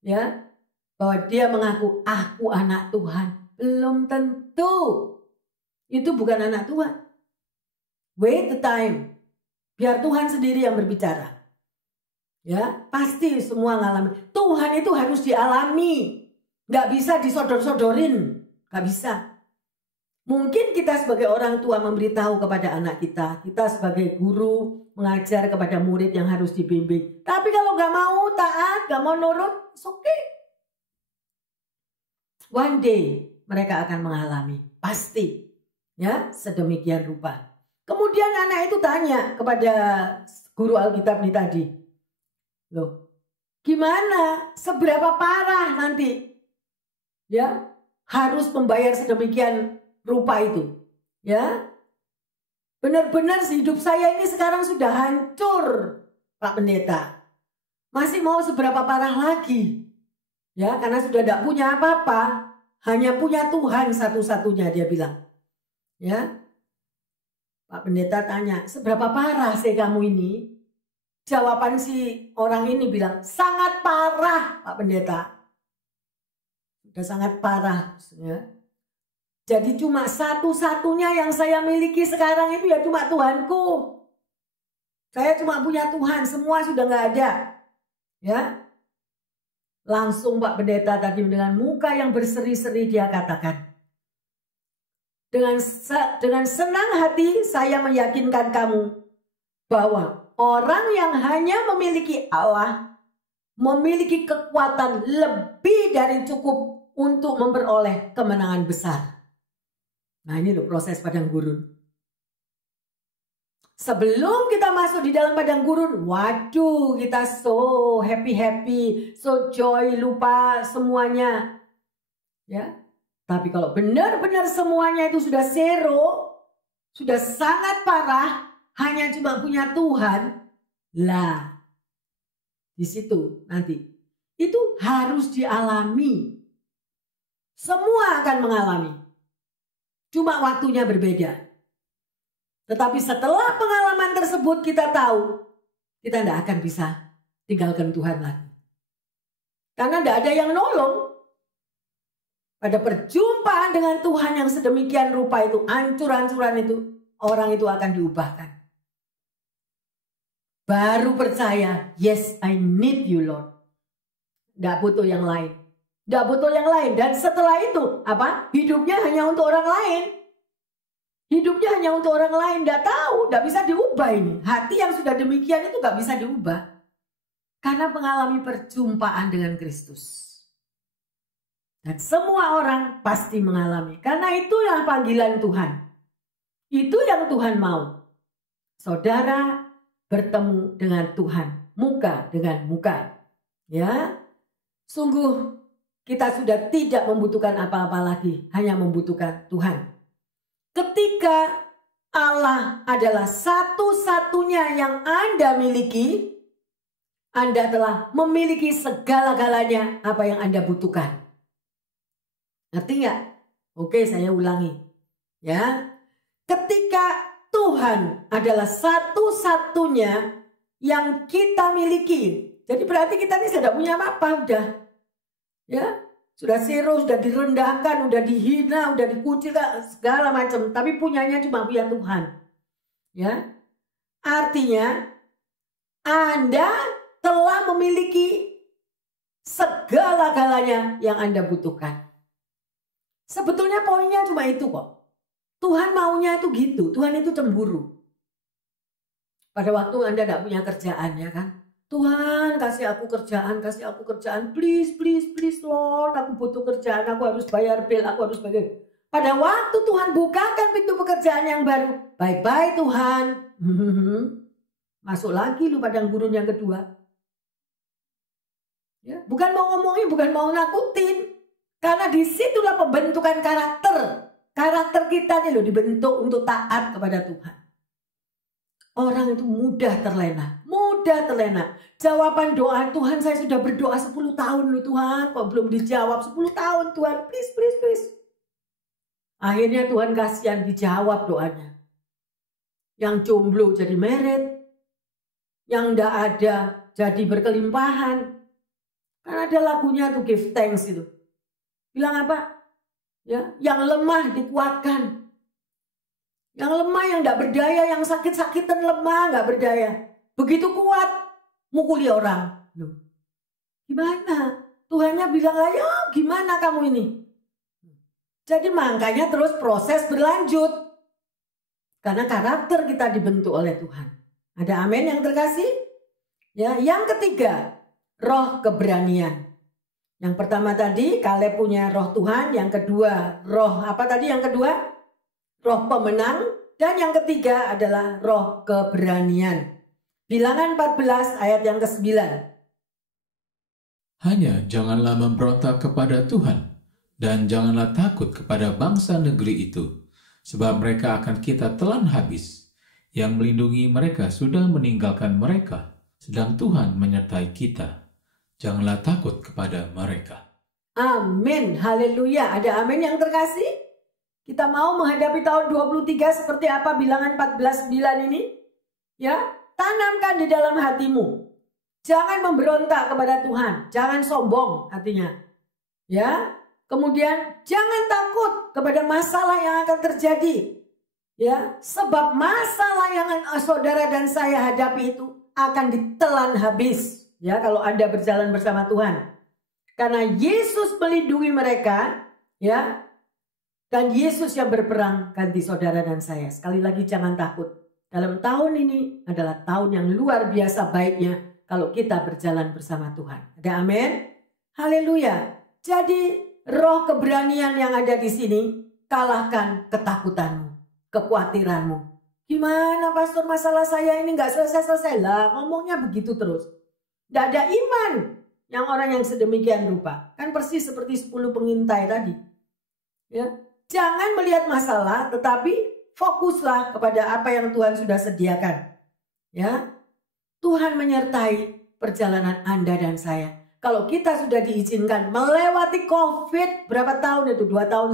ya, bahwa dia mengaku aku anak Tuhan, belum tentu. Itu bukan anak Tuhan. Wait the time. Biar Tuhan sendiri yang berbicara. Ya, pasti semua ngalami. Tuhan itu harus dialami. Gak bisa disodor-sodorin. Gak bisa. Mungkin kita sebagai orang tua memberitahu kepada anak kita. Kita sebagai guru mengajar kepada murid yang harus dibimbing. Tapi kalau gak mau taat, gak mau nurut, it's okay. One day mereka akan mengalami. Pasti. Ya, sedemikian rupa. Kemudian anak itu tanya kepada guru Alkitab ini tadi. Loh, gimana? Seberapa parah nanti? Ya, harus membayar sedemikian rupa itu. Ya, benar-benar hidup saya ini sekarang sudah hancur, Pak Pendeta. Masih mau seberapa parah lagi? Ya, karena sudah tidak punya apa-apa. Hanya punya Tuhan satu-satunya, dia bilang. Ya, Pak Pendeta tanya, seberapa parah sih kamu ini? Jawaban si orang ini bilang, sangat parah Pak Pendeta. Sudah sangat parah. Ya. Jadi cuma satu-satunya yang saya miliki sekarang itu ya cuma Tuhanku. Saya cuma punya Tuhan, semua sudah nggak ada. Ya. Langsung Pak Pendeta tadi dengan muka yang berseri-seri dia katakan, Dengan senang hati saya meyakinkan kamu bahwa orang yang hanya memiliki Allah memiliki kekuatan lebih dari cukup untuk memperoleh kemenangan besar. Nah ini loh proses padang gurun. Sebelum kita masuk di dalam padang gurun, waduh, kita so happy, so joy, lupa semuanya. Ya. Tapi kalau benar-benar semuanya itu sudah zero, sudah sangat parah, hanya cuma punya Tuhan, lah di situ nanti itu harus dialami. Semua akan mengalami. Cuma waktunya berbeda. Tetapi setelah pengalaman tersebut kita tahu, kita tidak akan bisa tinggalkan Tuhan lagi. Karena tidak ada yang nolong. Pada perjumpaan dengan Tuhan yang sedemikian rupa itu, hancur-hancuran itu, orang itu akan diubahkan. Baru percaya, yes, I need you Lord. Tidak butuh yang lain. Tidak butuh yang lain. Dan setelah itu, apa? Hidupnya hanya untuk orang lain. Hidupnya hanya untuk orang lain, tidak tahu, tidak bisa diubah ini. Hati yang sudah demikian itu tidak bisa diubah. Karena mengalami perjumpaan dengan Kristus. Dan semua orang pasti mengalami. Karena itu yang panggilan Tuhan. Itu yang Tuhan mau. Saudara bertemu dengan Tuhan. Muka dengan muka. Ya, sungguh kita sudah tidak membutuhkan apa-apa lagi. Hanya membutuhkan Tuhan. Ketika Allah adalah satu-satunya yang Anda miliki, Anda telah memiliki segala-galanya apa yang Anda butuhkan. Ngerti nggak? Oke, saya ulangi. Ya, ketika Tuhan adalah satu-satunya yang kita miliki, jadi berarti kita ini sudah punya apa udah, ya. Sudah zero, sudah direndahkan, sudah dihina, sudah dikucilkan, segala macam. Tapi punyanya cuma punya Tuhan. Ya, artinya Anda telah memiliki segala-galanya yang Anda butuhkan. Sebetulnya poinnya cuma itu kok. Tuhan maunya itu gitu. Tuhan itu cemburu. Pada waktu Anda tidak punya kerjaan, ya kan? Tuhan kasih aku kerjaan, please Lord, aku butuh kerjaan, aku harus bayar bill, aku harus bayar. Pada waktu Tuhan bukakan pintu pekerjaan yang baru, bye-bye Tuhan. Masuk lagi lu padang gurun yang kedua. Ya, bukan mau ngomongin, bukan mau nakutin. Karena disitulah pembentukan karakter. Karakter kita nih loh dibentuk untuk taat kepada Tuhan. Orang itu mudah terlena. Jawaban doa, Tuhan saya sudah berdoa 10 tahun loh Tuhan. Kok belum dijawab 10 tahun Tuhan, please. Akhirnya Tuhan kasihan dijawab doanya. Yang jomblo jadi married. Yang enggak ada jadi berkelimpahan. Kan ada lagunya tuh give thanks itu. Bilang apa? Ya, yang lemah dikuatkan. Yang lemah, yang enggak berdaya, yang sakit-sakitan lemah, enggak berdaya. Begitu kuat, mukuli orang. Loh, gimana? Tuhannya bilang, ayo gimana kamu ini? Jadi makanya terus proses berlanjut. Karena karakter kita dibentuk oleh Tuhan. Ada amin yang terkasih? Ya, yang ketiga, roh keberanian. Yang pertama tadi, Kaleb punya roh Tuhan. Yang kedua, roh apa tadi yang kedua? Roh pemenang. Dan yang ketiga adalah roh keberanian. Bilangan 14 ayat yang ke-9. Hanya janganlah memberontak kepada Tuhan, dan janganlah takut kepada bangsa negeri itu, sebab mereka akan kita telan habis. Yang melindungi mereka sudah meninggalkan mereka, sedang Tuhan menyertai kita. Janganlah takut kepada mereka. Amin, haleluya. Ada amin yang terkasih? Kita mau menghadapi tahun 23 seperti apa bilangan 14:9 ini? Ya. Tanamkan di dalam hatimu. Jangan memberontak kepada Tuhan. Jangan sombong artinya. Ya. Kemudian jangan takut kepada masalah yang akan terjadi. Ya. Sebab masalah yang saudara dan saya hadapi itu akan ditelan habis. Ya, kalau Anda berjalan bersama Tuhan. Karena Yesus melindungi mereka. Ya. Dan Yesus yang berperang ganti saudara dan saya. Sekali lagi jangan takut. Dalam tahun ini adalah tahun yang luar biasa baiknya kalau kita berjalan bersama Tuhan. Ada amin? Haleluya. Jadi roh keberanian yang ada di sini, kalahkan ketakutanmu, kekhawatiranmu. Gimana pastor, masalah saya ini nggak selesai-selesai lah. Ngomongnya begitu terus. Nggak ada iman yang orang yang sedemikian rupa. Kan persis seperti 10 pengintai tadi. Ya, jangan melihat masalah, tetapi fokuslah kepada apa yang Tuhan sudah sediakan. Ya, Tuhan menyertai perjalanan Anda dan saya. Kalau kita sudah diizinkan melewati COVID berapa tahun itu? 2,5 tahun,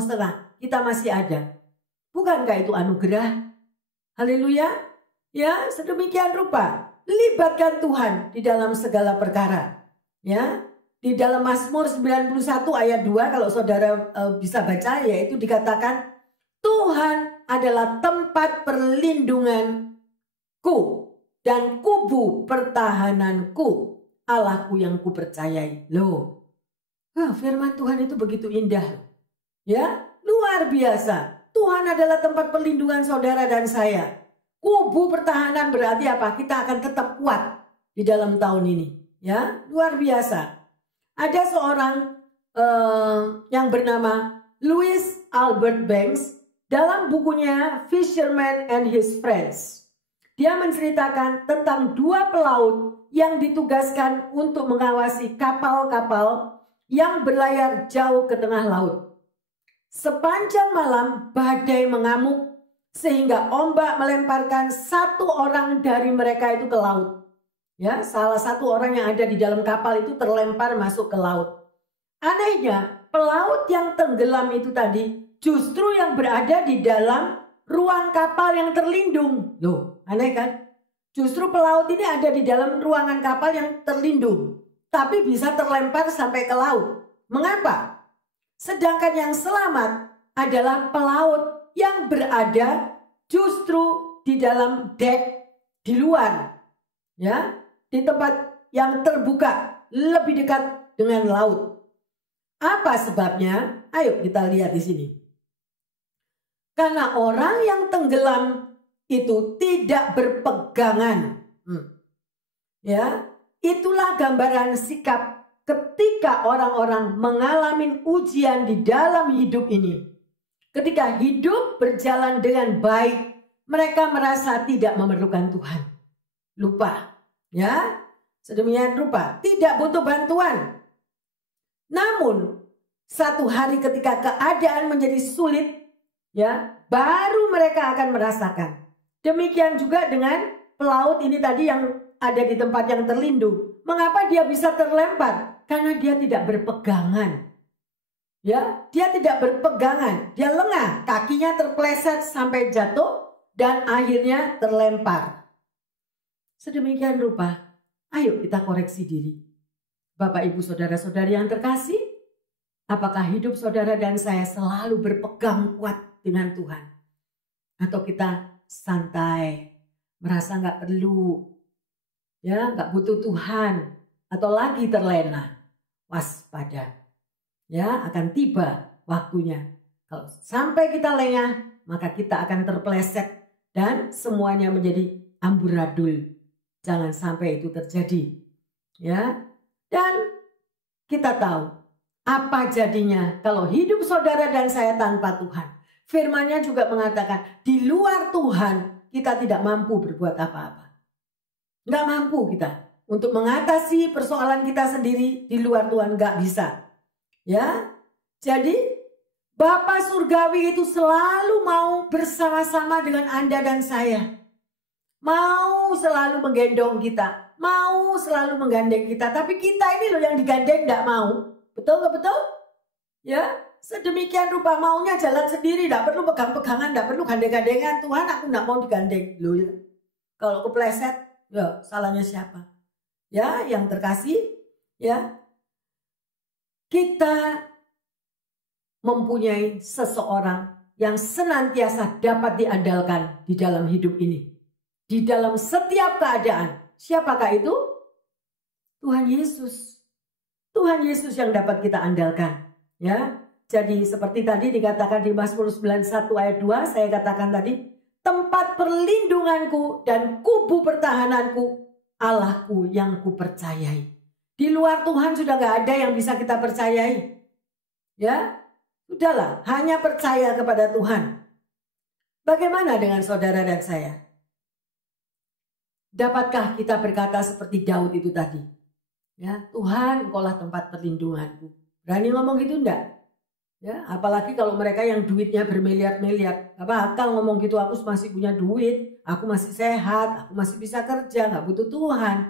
kita masih ada. Bukankah itu anugerah? Haleluya. Ya, sedemikian rupa. Libatkan Tuhan di dalam segala perkara. Ya, di dalam Mazmur 91 ayat 2 kalau saudara bisa baca, yaitu dikatakan Tuhan adalah tempat perlindunganku dan kubu pertahananku, Allahku yang kupercayai. Loh, firman Tuhan itu begitu indah. Ya, luar biasa. Tuhan adalah tempat perlindungan saudara dan saya. Kubu pertahanan berarti apa? Kita akan tetap kuat di dalam tahun ini. Ya, luar biasa. Ada seorang yang bernama Louis Albert Banks dalam bukunya Fisherman and His Friends. Dia menceritakan tentang 2 pelaut yang ditugaskan untuk mengawasi kapal-kapal yang berlayar jauh ke tengah laut. Sepanjang malam badai mengamuk sehingga ombak melemparkan 1 orang dari mereka itu ke laut. Ya, salah satu orang yang ada di dalam kapal itu terlempar masuk ke laut. Anehnya, pelaut yang tenggelam itu tadi justru yang berada di dalam ruang kapal yang terlindung. Loh, aneh kan? Justru pelaut ini ada di dalam ruangan kapal yang terlindung, tapi bisa terlempar sampai ke laut. Mengapa? Sedangkan yang selamat adalah pelaut yang berada justru di dalam dek, di luar, ya, di tempat yang terbuka, lebih dekat dengan laut. Apa sebabnya? Ayo kita lihat di sini. Karena orang yang tenggelam itu tidak berpegangan. Ya, itulah gambaran sikap ketika orang-orang mengalami ujian di dalam hidup ini. Ketika hidup berjalan dengan baik, mereka merasa tidak memerlukan Tuhan. Lupa, ya, sedemikian rupa, tidak butuh bantuan. Namun, satu hari ketika keadaan menjadi sulit, ya, baru mereka akan merasakan. Demikian juga dengan pelaut ini tadi yang ada di tempat yang terlindung. Mengapa dia bisa terlempar? Karena dia tidak berpegangan. Ya, dia tidak berpegangan, dia lengah, kakinya terpleset sampai jatuh dan akhirnya terlempar. Sedemikian rupa, ayo kita koreksi diri. Bapak, Ibu, saudara-saudari yang terkasih, apakah hidup saudara dan saya selalu berpegang kuat dengan Tuhan? Atau kita santai, merasa nggak perlu, ya, nggak butuh Tuhan, atau lagi terlena? Waspada, ya, akan tiba waktunya. Kalau sampai kita lengah, maka kita akan terpeleset dan semuanya menjadi amburadul. Jangan sampai itu terjadi, ya. Dan kita tahu apa jadinya kalau hidup saudara dan saya tanpa Tuhan. Firman-Nya juga mengatakan di luar Tuhan kita tidak mampu berbuat apa-apa. Nggak mampu kita untuk mengatasi persoalan kita sendiri, di luar Tuhan nggak bisa. Ya, jadi Bapa Surgawi itu selalu mau bersama-sama dengan Anda dan saya. Mau selalu menggendong kita, mau selalu menggandeng kita. Tapi kita ini loh yang digandeng nggak mau. Betul nggak betul? Ya, sedemikian rupa maunya jalan sendiri, nggak perlu pegang-pegangan, nggak perlu gandeng-gandengan. Tuhan, aku nggak mau digandeng. Loh ya, kalau kepleset, ya salahnya siapa? Ya, yang terkasih, ya, kita mempunyai seseorang yang senantiasa dapat diandalkan di dalam hidup ini. Di dalam setiap keadaan. Siapakah itu? Tuhan Yesus. Tuhan Yesus yang dapat kita andalkan. Ya, jadi seperti tadi dikatakan di Mazmur 91 ayat 2, saya katakan tadi, tempat perlindunganku dan kubu pertahananku, Allahku yang kupercayai. Di luar Tuhan sudah gak ada yang bisa kita percayai. Ya, sudahlah, hanya percaya kepada Tuhan. Bagaimana dengan saudara dan saya? Dapatkah kita berkata seperti Daud itu tadi? Ya, Tuhan, Engkaulah tempat perlindunganku. Berani ngomong gitu enggak? Ya, apalagi kalau mereka yang duitnya bermiliar-miliar, apa akal ngomong gitu, aku masih punya duit, aku masih sehat, aku masih bisa kerja, nggak butuh Tuhan.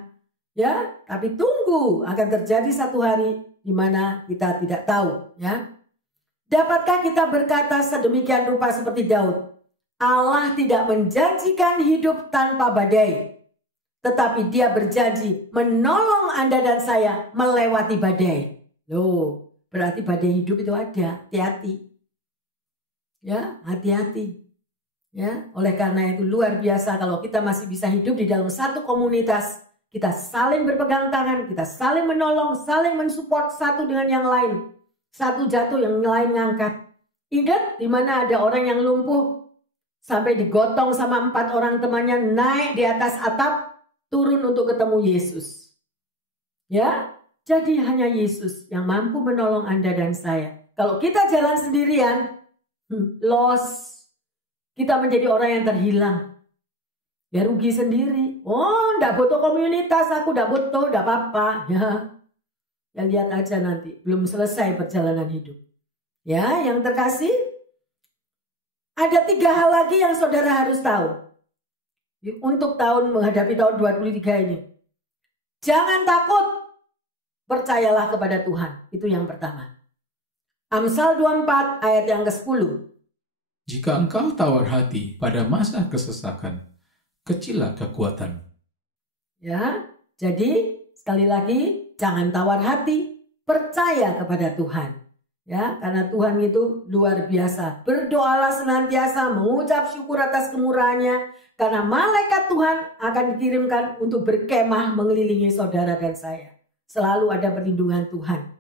Ya, tapi tunggu, akan terjadi satu hari di mana kita tidak tahu, ya. Dapatkah kita berkata sedemikian rupa seperti Daud? Allah tidak menjanjikan hidup tanpa badai, tetapi Dia berjanji menolong Anda dan saya melewati badai. Loh, berarti badai hidup itu ada, hati-hati. Ya, hati-hati. Ya, oleh karena itu luar biasa kalau kita masih bisa hidup di dalam satu komunitas, kita saling berpegang tangan, kita saling menolong, saling mensupport satu dengan yang lain. Satu jatuh, yang lain ngangkat. Ingat di mana ada orang yang lumpuh sampai digotong sama 4 orang temannya, naik di atas atap, turun untuk ketemu Yesus. Ya, jadi hanya Yesus yang mampu menolong Anda dan saya. Kalau kita jalan sendirian, loss. Kita menjadi orang yang terhilang. Ya rugi sendiri. Oh, enggak butuh komunitas, aku enggak butuh, enggak apa-apa. Ya lihat aja nanti, belum selesai perjalanan hidup. Ya, yang terkasih, ada 3 hal lagi yang saudara harus tahu. Untuk menghadapi tahun 23 ini. Jangan takut, percayalah kepada Tuhan. Itu yang pertama. Amsal 24 ayat yang ke-10. Jika engkau tawar hati pada masa kesesakan, kecillah kekuatan. Ya, jadi sekali lagi jangan tawar hati, percaya kepada Tuhan. Ya, karena Tuhan itu luar biasa. Berdoalah senantiasa, mengucap syukur atas kemurahannya, karena malaikat Tuhan akan dikirimkan untuk berkemah mengelilingi saudara dan saya. Selalu ada perlindungan Tuhan.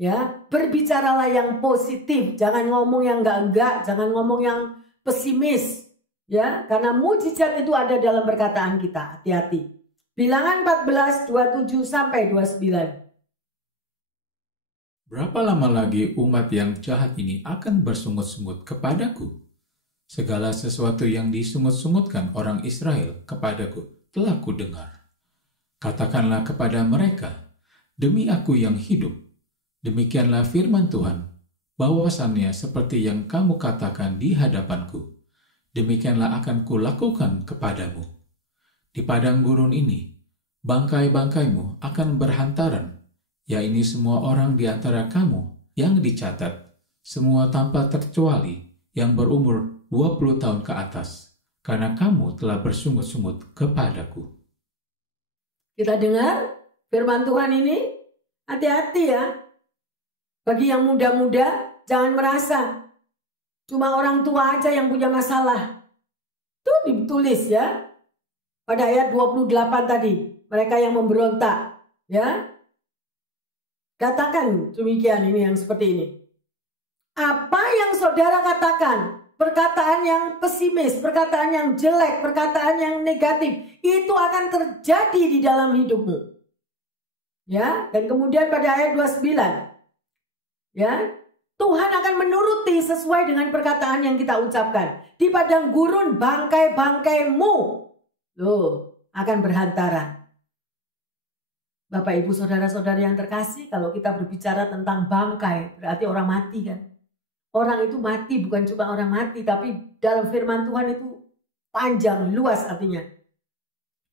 Ya, berbicaralah yang positif, jangan ngomong yang enggak, jangan ngomong yang pesimis. Ya, karena mujizat itu ada dalam perkataan kita. Hati-hati. Bilangan 14, 27 sampai 29. Berapa lama lagi umat yang jahat ini akan bersungut-sungut kepadaku? Segala sesuatu yang disungut-sungutkan orang Israel kepadaku telah kudengar. Katakanlah kepada mereka, demi aku yang hidup, demikianlah firman Tuhan, bahwasannya seperti yang kamu katakan di hadapanku, demikianlah akan kulakukan kepadamu. Di padang gurun ini, bangkai-bangkaimu akan berhantaran, yaitu semua orang di antara kamu yang dicatat, semua tanpa terkecuali yang berumur 20 tahun ke atas, karena kamu telah bersungut-sungut kepadaku. Kita dengar firman Tuhan ini, hati-hati ya. Bagi yang muda-muda, jangan merasa cuma orang tua aja yang punya masalah. Itu ditulis ya. Pada ayat 28 tadi, mereka yang memberontak, ya. Katakan demikian, ini yang seperti ini. Apa yang saudara katakan, perkataan yang pesimis, perkataan yang jelek, perkataan yang negatif, itu akan terjadi di dalam hidupmu. Ya, dan kemudian pada ayat 29, ya, Tuhan akan menuruti sesuai dengan perkataan yang kita ucapkan. Di padang gurun bangkai-bangkaimu akan berhantaran. Bapak, Ibu, Saudara-saudara yang terkasih, kalau kita berbicara tentang bangkai, berarti orang mati kan. Orang itu mati, bukan cuma orang mati, tapi dalam firman Tuhan itu panjang, luas artinya.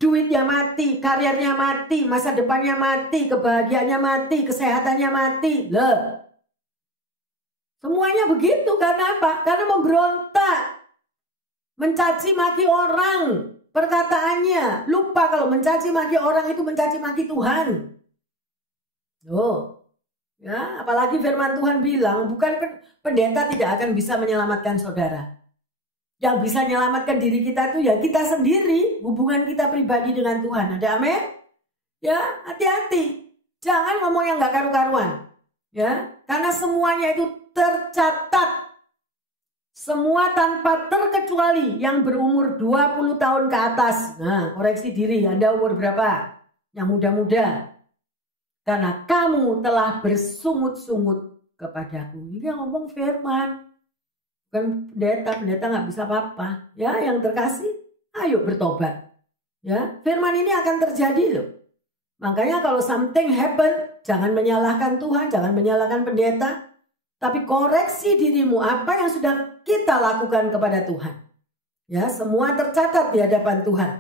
Duitnya mati, karirnya mati, masa depannya mati, kebahagiaannya mati, kesehatannya mati. Semuanya begitu, karena apa? Karena memberontak, mencaci maki orang. Perkataannya, lupa kalau mencaci maki orang itu mencaci maki Tuhan. Ya, apalagi firman Tuhan bilang, bukan pendeta tidak akan bisa menyelamatkan saudara. Yang bisa menyelamatkan diri kita itu ya kita sendiri, hubungan kita pribadi dengan Tuhan. Ada amin? Ya, hati-hati. Jangan ngomong yang gak karu-karuan. Ya, karena semuanya itu tercatat. Semua tanpa terkecuali yang berumur 20 tahun ke atas. Nah, koreksi diri, Anda umur berapa? Yang muda-muda. Karena kamu telah bersungut-sungut kepadaku. Ini yang ngomong firman. Bukan pendeta gak bisa apa-apa. Ya, yang terkasih, ayo bertobat. Ya, firman ini akan terjadi loh. Makanya kalau something happen, jangan menyalahkan Tuhan, jangan menyalahkan pendeta, tapi koreksi dirimu apa yang sudah kita lakukan kepada Tuhan. Ya, semua tercatat di hadapan Tuhan.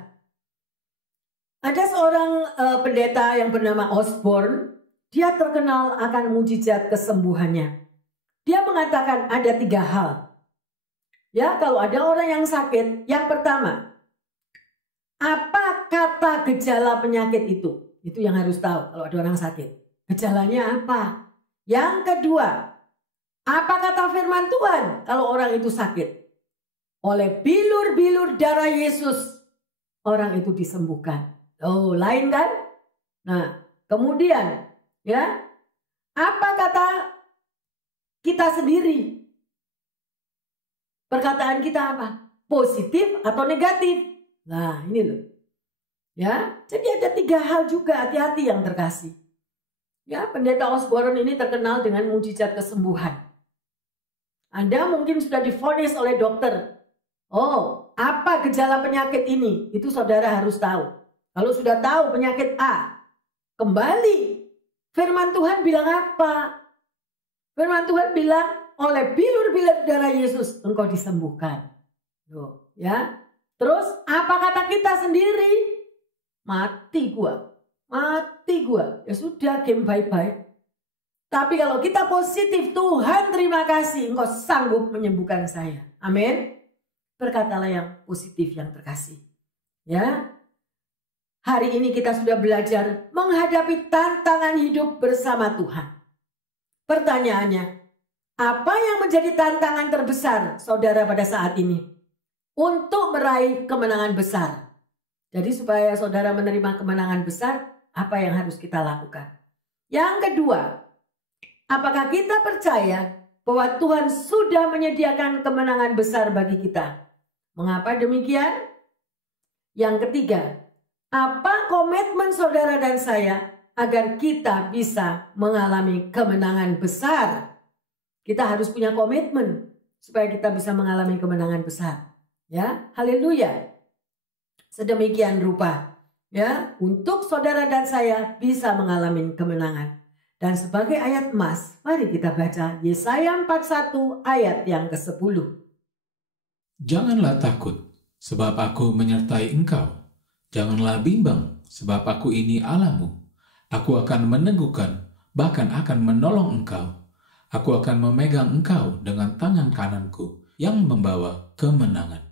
Ada seorang pendeta yang bernama Osborne, dia terkenal akan mujizat kesembuhannya. Dia mengatakan ada 3 hal. Ya, kalau ada orang yang sakit, yang pertama, apa kata gejala penyakit itu? Itu yang harus tahu kalau ada orang sakit. Gejalanya apa? Yang kedua, apa kata firman Tuhan kalau orang itu sakit? Oleh bilur-bilur darah Yesus, orang itu disembuhkan. Oh, lain kan? Nah, kemudian, ya, apa kata kita sendiri? Perkataan kita apa? Positif atau negatif? Nah, ini loh. Ya, jadi ada 3 hal juga, hati-hati yang terkasih. Ya, pendeta Osborne ini terkenal dengan mujizat kesembuhan. Anda mungkin sudah divonis oleh dokter. Oh, apa gejala penyakit ini? Itu saudara harus tahu. Kalau sudah tahu penyakit A, kembali. Firman Tuhan bilang apa? Firman Tuhan bilang, oleh bilur-bilur darah Yesus engkau disembuhkan. Loh, ya. Terus apa kata kita sendiri? Mati gua. Ya sudah, game bye-bye. Tapi kalau kita positif, Tuhan terima kasih, engkau sanggup menyembuhkan saya. Amin. Berkatalah yang positif yang terkasih. Ya. Hari ini kita sudah belajar menghadapi tantangan hidup bersama Tuhan. Pertanyaannya, apa yang menjadi tantangan terbesar saudara pada saat ini? Untuk meraih kemenangan besar. Jadi supaya saudara menerima kemenangan besar, apa yang harus kita lakukan? Yang kedua, apakah kita percaya bahwa Tuhan sudah menyediakan kemenangan besar bagi kita? Mengapa demikian? Yang ketiga, apa komitmen saudara dan saya agar kita bisa mengalami kemenangan besar? Kita harus punya komitmen supaya kita bisa mengalami kemenangan besar. Ya, haleluya. Sedemikian rupa, ya, untuk saudara dan saya bisa mengalami kemenangan. Dan sebagai ayat emas, mari kita baca Yesaya 41 ayat yang ke-10. Janganlah takut, sebab aku menyertai engkau. Janganlah bimbang, sebab aku ini Allahmu. Aku akan meneguhkan, bahkan akan menolong engkau. Aku akan memegang engkau dengan tangan kananku yang membawa kemenangan.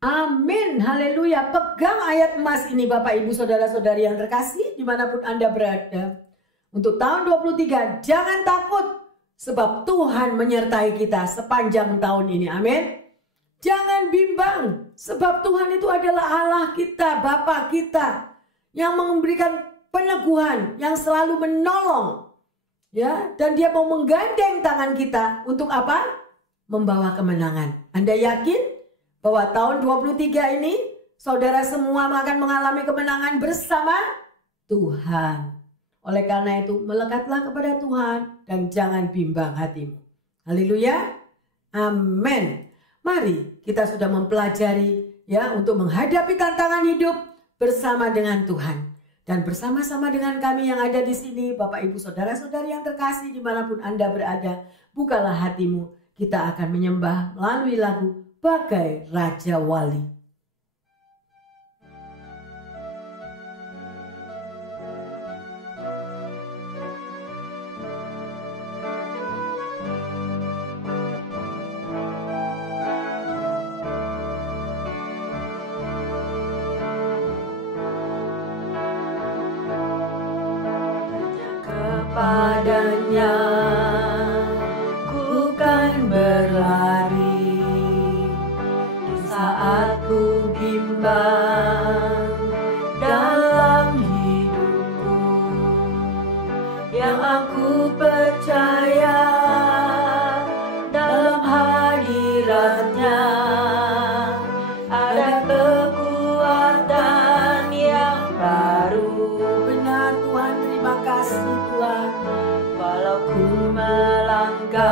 Amin, haleluya. Pegang ayat emas ini Bapak Ibu Saudara-saudari yang terkasih dimanapun Anda berada. Untuk tahun 23, jangan takut sebab Tuhan menyertai kita sepanjang tahun ini. Amin. Jangan bimbang sebab Tuhan itu adalah Allah kita, Bapa kita yang memberikan peneguhan, yang selalu menolong. Ya, dan dia mau menggandeng tangan kita untuk apa? Membawa kemenangan. Anda yakin bahwa tahun 23 ini saudara semua akan mengalami kemenangan bersama Tuhan. Oleh karena itu, melekatlah kepada Tuhan dan jangan bimbang hatimu. Haleluya. Amin. Mari kita sudah mempelajari ya untuk menghadapi tantangan hidup bersama dengan Tuhan. Dan bersama-sama dengan kami yang ada di sini, Bapak Ibu Saudara-saudari yang terkasih dimanapun Anda berada, bukalah hatimu. Kita akan menyembah melalui lagu Bagai Raja Wali. Kepadanya ku kan berlari di saat ku bimbang dalam hidupku, yang aku percaya dalam hadiratnya ada kekuatan yang baru. Benar Tuhan, terima kasih Tuhan. Walau ku melangkah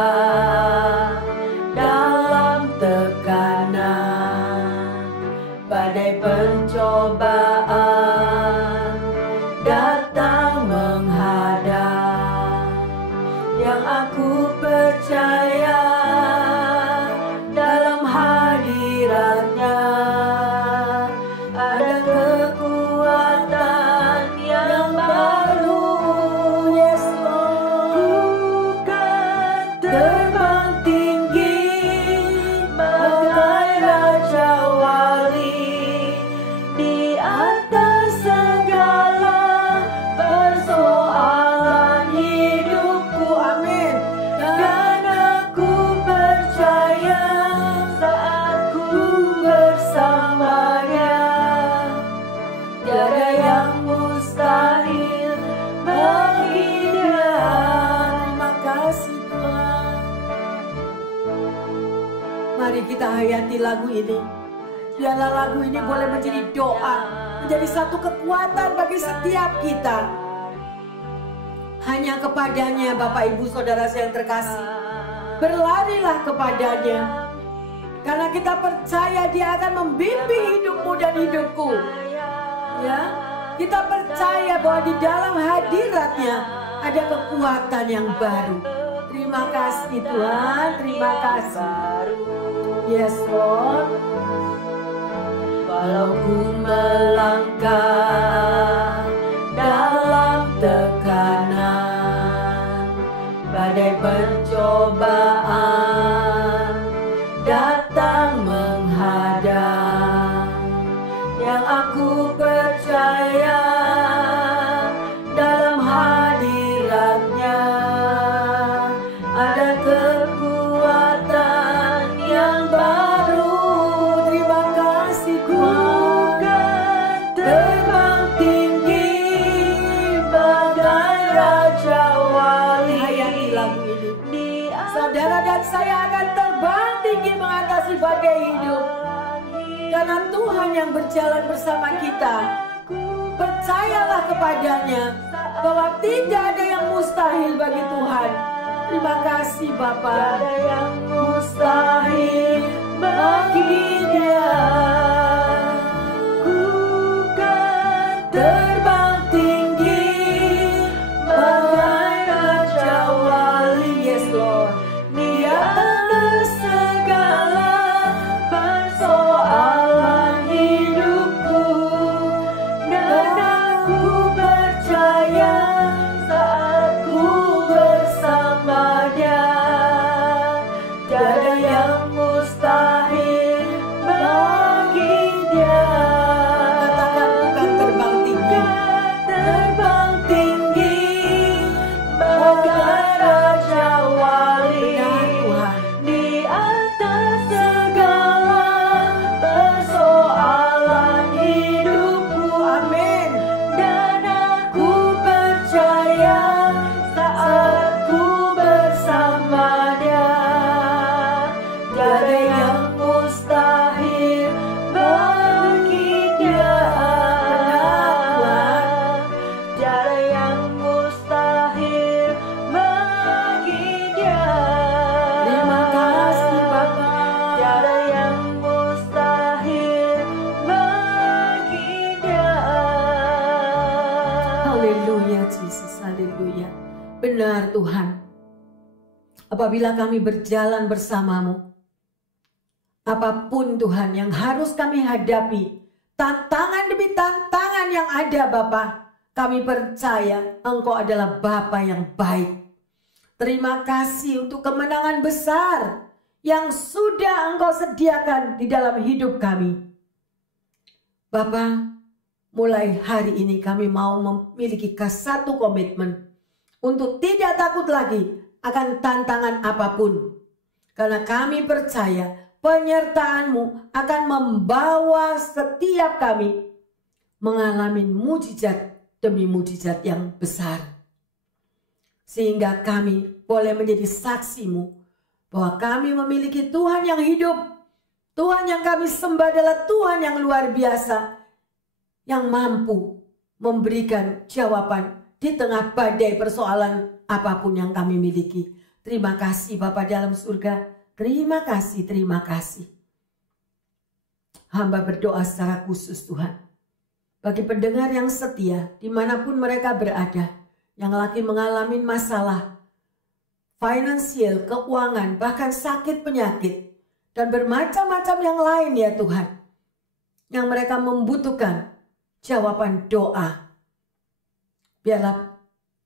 dalam tekanan, badai percaya dalam hadiratnya ada kekuatan yang baru. Yes Lord, terbang tinggi bagai raja wali di atas segala persoalan hidupku. Amin. Dan aku percaya saat ku bersamanya tiada yang mustahil bagi Dia. Terima kasih Tuhan. Mari kita hayati lagu ini. Biarlah lagu ini boleh menjadi doa, menjadi satu kekuatan bagi setiap kita. Hanya kepadanya Bapak Ibu Saudara saya yang terkasih, berlarilah kepadanya, karena kita percaya Dia akan membimbing hidupmu dan hidupku. Ya, kita percaya bahwa di dalam hadiratnya ada kekuatan yang baru. Terima kasih Tuhan, terima kasih. Yes Lord. Walau ku melangkah dalam tekanan, badai pencobaan datang menghadang, yang aku percaya dalam hadiratnya ada kekuatan yang baru. Terima kasih Tuhan. Terbang tinggi bagai raja wali. Hayati lagu ini. Saudara dan saya akan terbang tinggi mengatasi badai hidup, karena Tuhan yang berjalan bersama kita. Percayalah kepadanya bahwa tidak ada yang mustahil bagi Tuhan. Terima kasih Bapa. Tidak ada yang mustahil bagi Dia. Ku kan terbang tinggi bagai raja wali. Yes Lord. Di atas segala persoalan hidupku, dan aku percaya saat ku bersamanya tiada yang mustahil bagi Dia. Katakan bukan terbang tinggi, terbang tinggi bagai raja wali. Di atas segala persoalan hidupku. Amin. Dan aku percaya saat ku bersamanya tiada yang mustahil bagi Dia. Tiada yang mustahil bagi Dia. Terima kasih Bapa. Tiada yang mustahil bagi Dia. Haleluya Jesus, haleluya. Benar Tuhan. Apabila kami berjalan bersamamu, apapun Tuhan yang harus kami hadapi, tantangan demi tantangan yang ada Bapa, kami percaya Engkau adalah Bapa yang baik. Terima kasih untuk kemenangan besar yang sudah Engkau sediakan di dalam hidup kami. Bapa, mulai hari ini kami mau memiliki satu komitmen untuk tidak takut lagi akan tantangan apapun. Karena kami percaya penyertaan-Mu akan membawa setiap kami mengalami mujizat demi mujizat yang besar. Sehingga kami boleh menjadi saksi-Mu bahwa kami memiliki Tuhan yang hidup. Tuhan yang kami sembah adalah Tuhan yang luar biasa, yang mampu memberikan jawaban di tengah badai persoalan apapun yang kami miliki. Terima kasih Bapa dalam surga. Terima kasih, terima kasih. Hamba berdoa secara khusus Tuhan, bagi pendengar yang setia dimanapun mereka berada, yang lagi mengalami masalah finansial, keuangan, bahkan sakit penyakit, dan bermacam-macam yang lain ya Tuhan, yang mereka membutuhkan jawaban doa. Biarlah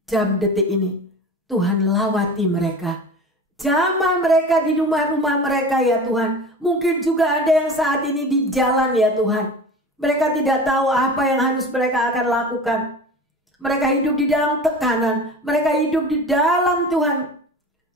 jam detik ini Tuhan lawati mereka, jamah mereka di rumah-rumah mereka ya Tuhan. Mungkin juga ada yang saat ini di jalan ya Tuhan. Mereka tidak tahu apa yang harus mereka akan lakukan. Mereka hidup di dalam tekanan, mereka hidup di dalam Tuhan,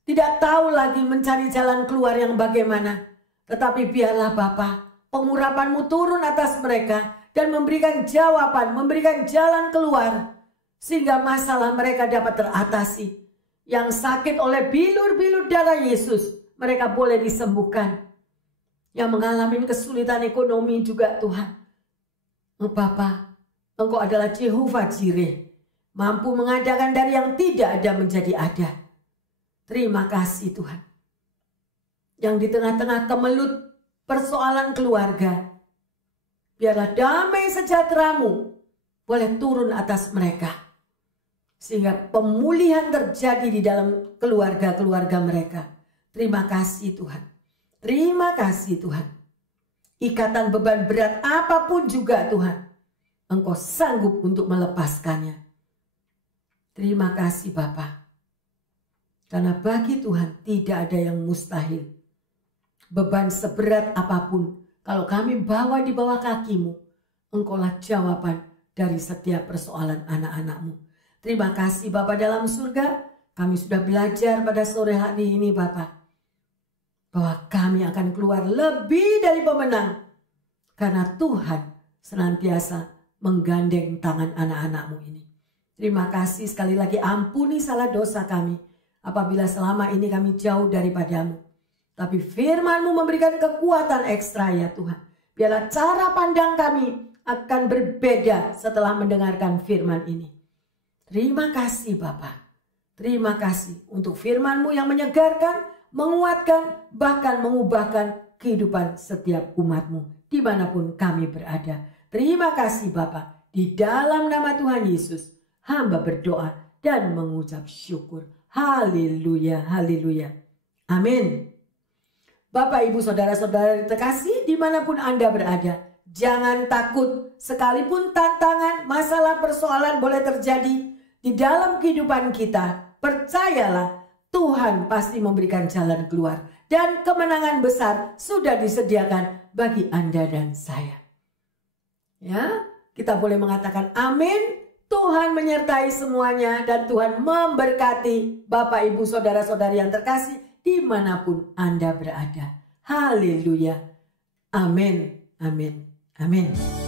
tidak tahu lagi mencari jalan keluar yang bagaimana. Tetapi biarlah Bapa, pengurapan-Mu turun atas mereka dan memberikan jawaban, memberikan jalan keluar, sehingga masalah mereka dapat teratasi. Yang sakit oleh bilur-bilur darah Yesus, mereka boleh disembuhkan. Yang mengalami kesulitan ekonomi juga Tuhan, Bapa, Engkau adalah Jehovah Jireh, mampu mengadakan dari yang tidak ada menjadi ada. Terima kasih Tuhan. Yang di tengah-tengah kemelut persoalan keluarga, biarlah damai sejahtera-Mu boleh turun atas mereka, sehingga pemulihan terjadi di dalam keluarga-keluarga mereka. Terima kasih Tuhan. Terima kasih Tuhan. Ikatan beban berat apapun juga Tuhan, Engkau sanggup untuk melepaskannya. Terima kasih Bapa. Karena bagi Tuhan tidak ada yang mustahil. Beban seberat apapun, kalau kami bawa di bawah kaki-Mu, Engkaulah jawaban dari setiap persoalan anak-anak-Mu. Terima kasih Bapa dalam surga. Kami sudah belajar pada sore hari ini Bapa, bahwa kami akan keluar lebih dari pemenang. Karena Tuhan senantiasa menggandeng tangan anak-anak-Mu ini. Terima kasih sekali lagi, ampuni salah dosa kami apabila selama ini kami jauh daripada-Mu. Tapi firman-Mu memberikan kekuatan ekstra ya Tuhan. Biarlah cara pandang kami akan berbeda setelah mendengarkan firman ini. Terima kasih Bapa. Terima kasih untuk firman-Mu yang menyegarkan, menguatkan, bahkan mengubahkan kehidupan setiap umat-Mu dimanapun kami berada. Terima kasih Bapa. Di dalam nama Tuhan Yesus, hamba berdoa dan mengucap syukur. Haleluya, haleluya. Amin. Bapak, Ibu, Saudara-saudara terkasih dimanapun Anda berada, jangan takut. Sekalipun tantangan, masalah, persoalan boleh terjadi di dalam kehidupan kita, percayalah Tuhan pasti memberikan jalan keluar. Dan kemenangan besar sudah disediakan bagi Anda dan saya. Ya, kita boleh mengatakan amin. Tuhan menyertai semuanya dan Tuhan memberkati Bapak, Ibu, Saudara-saudari yang terkasih dimanapun Anda berada. Haleluya. Amin. Amin. Amin.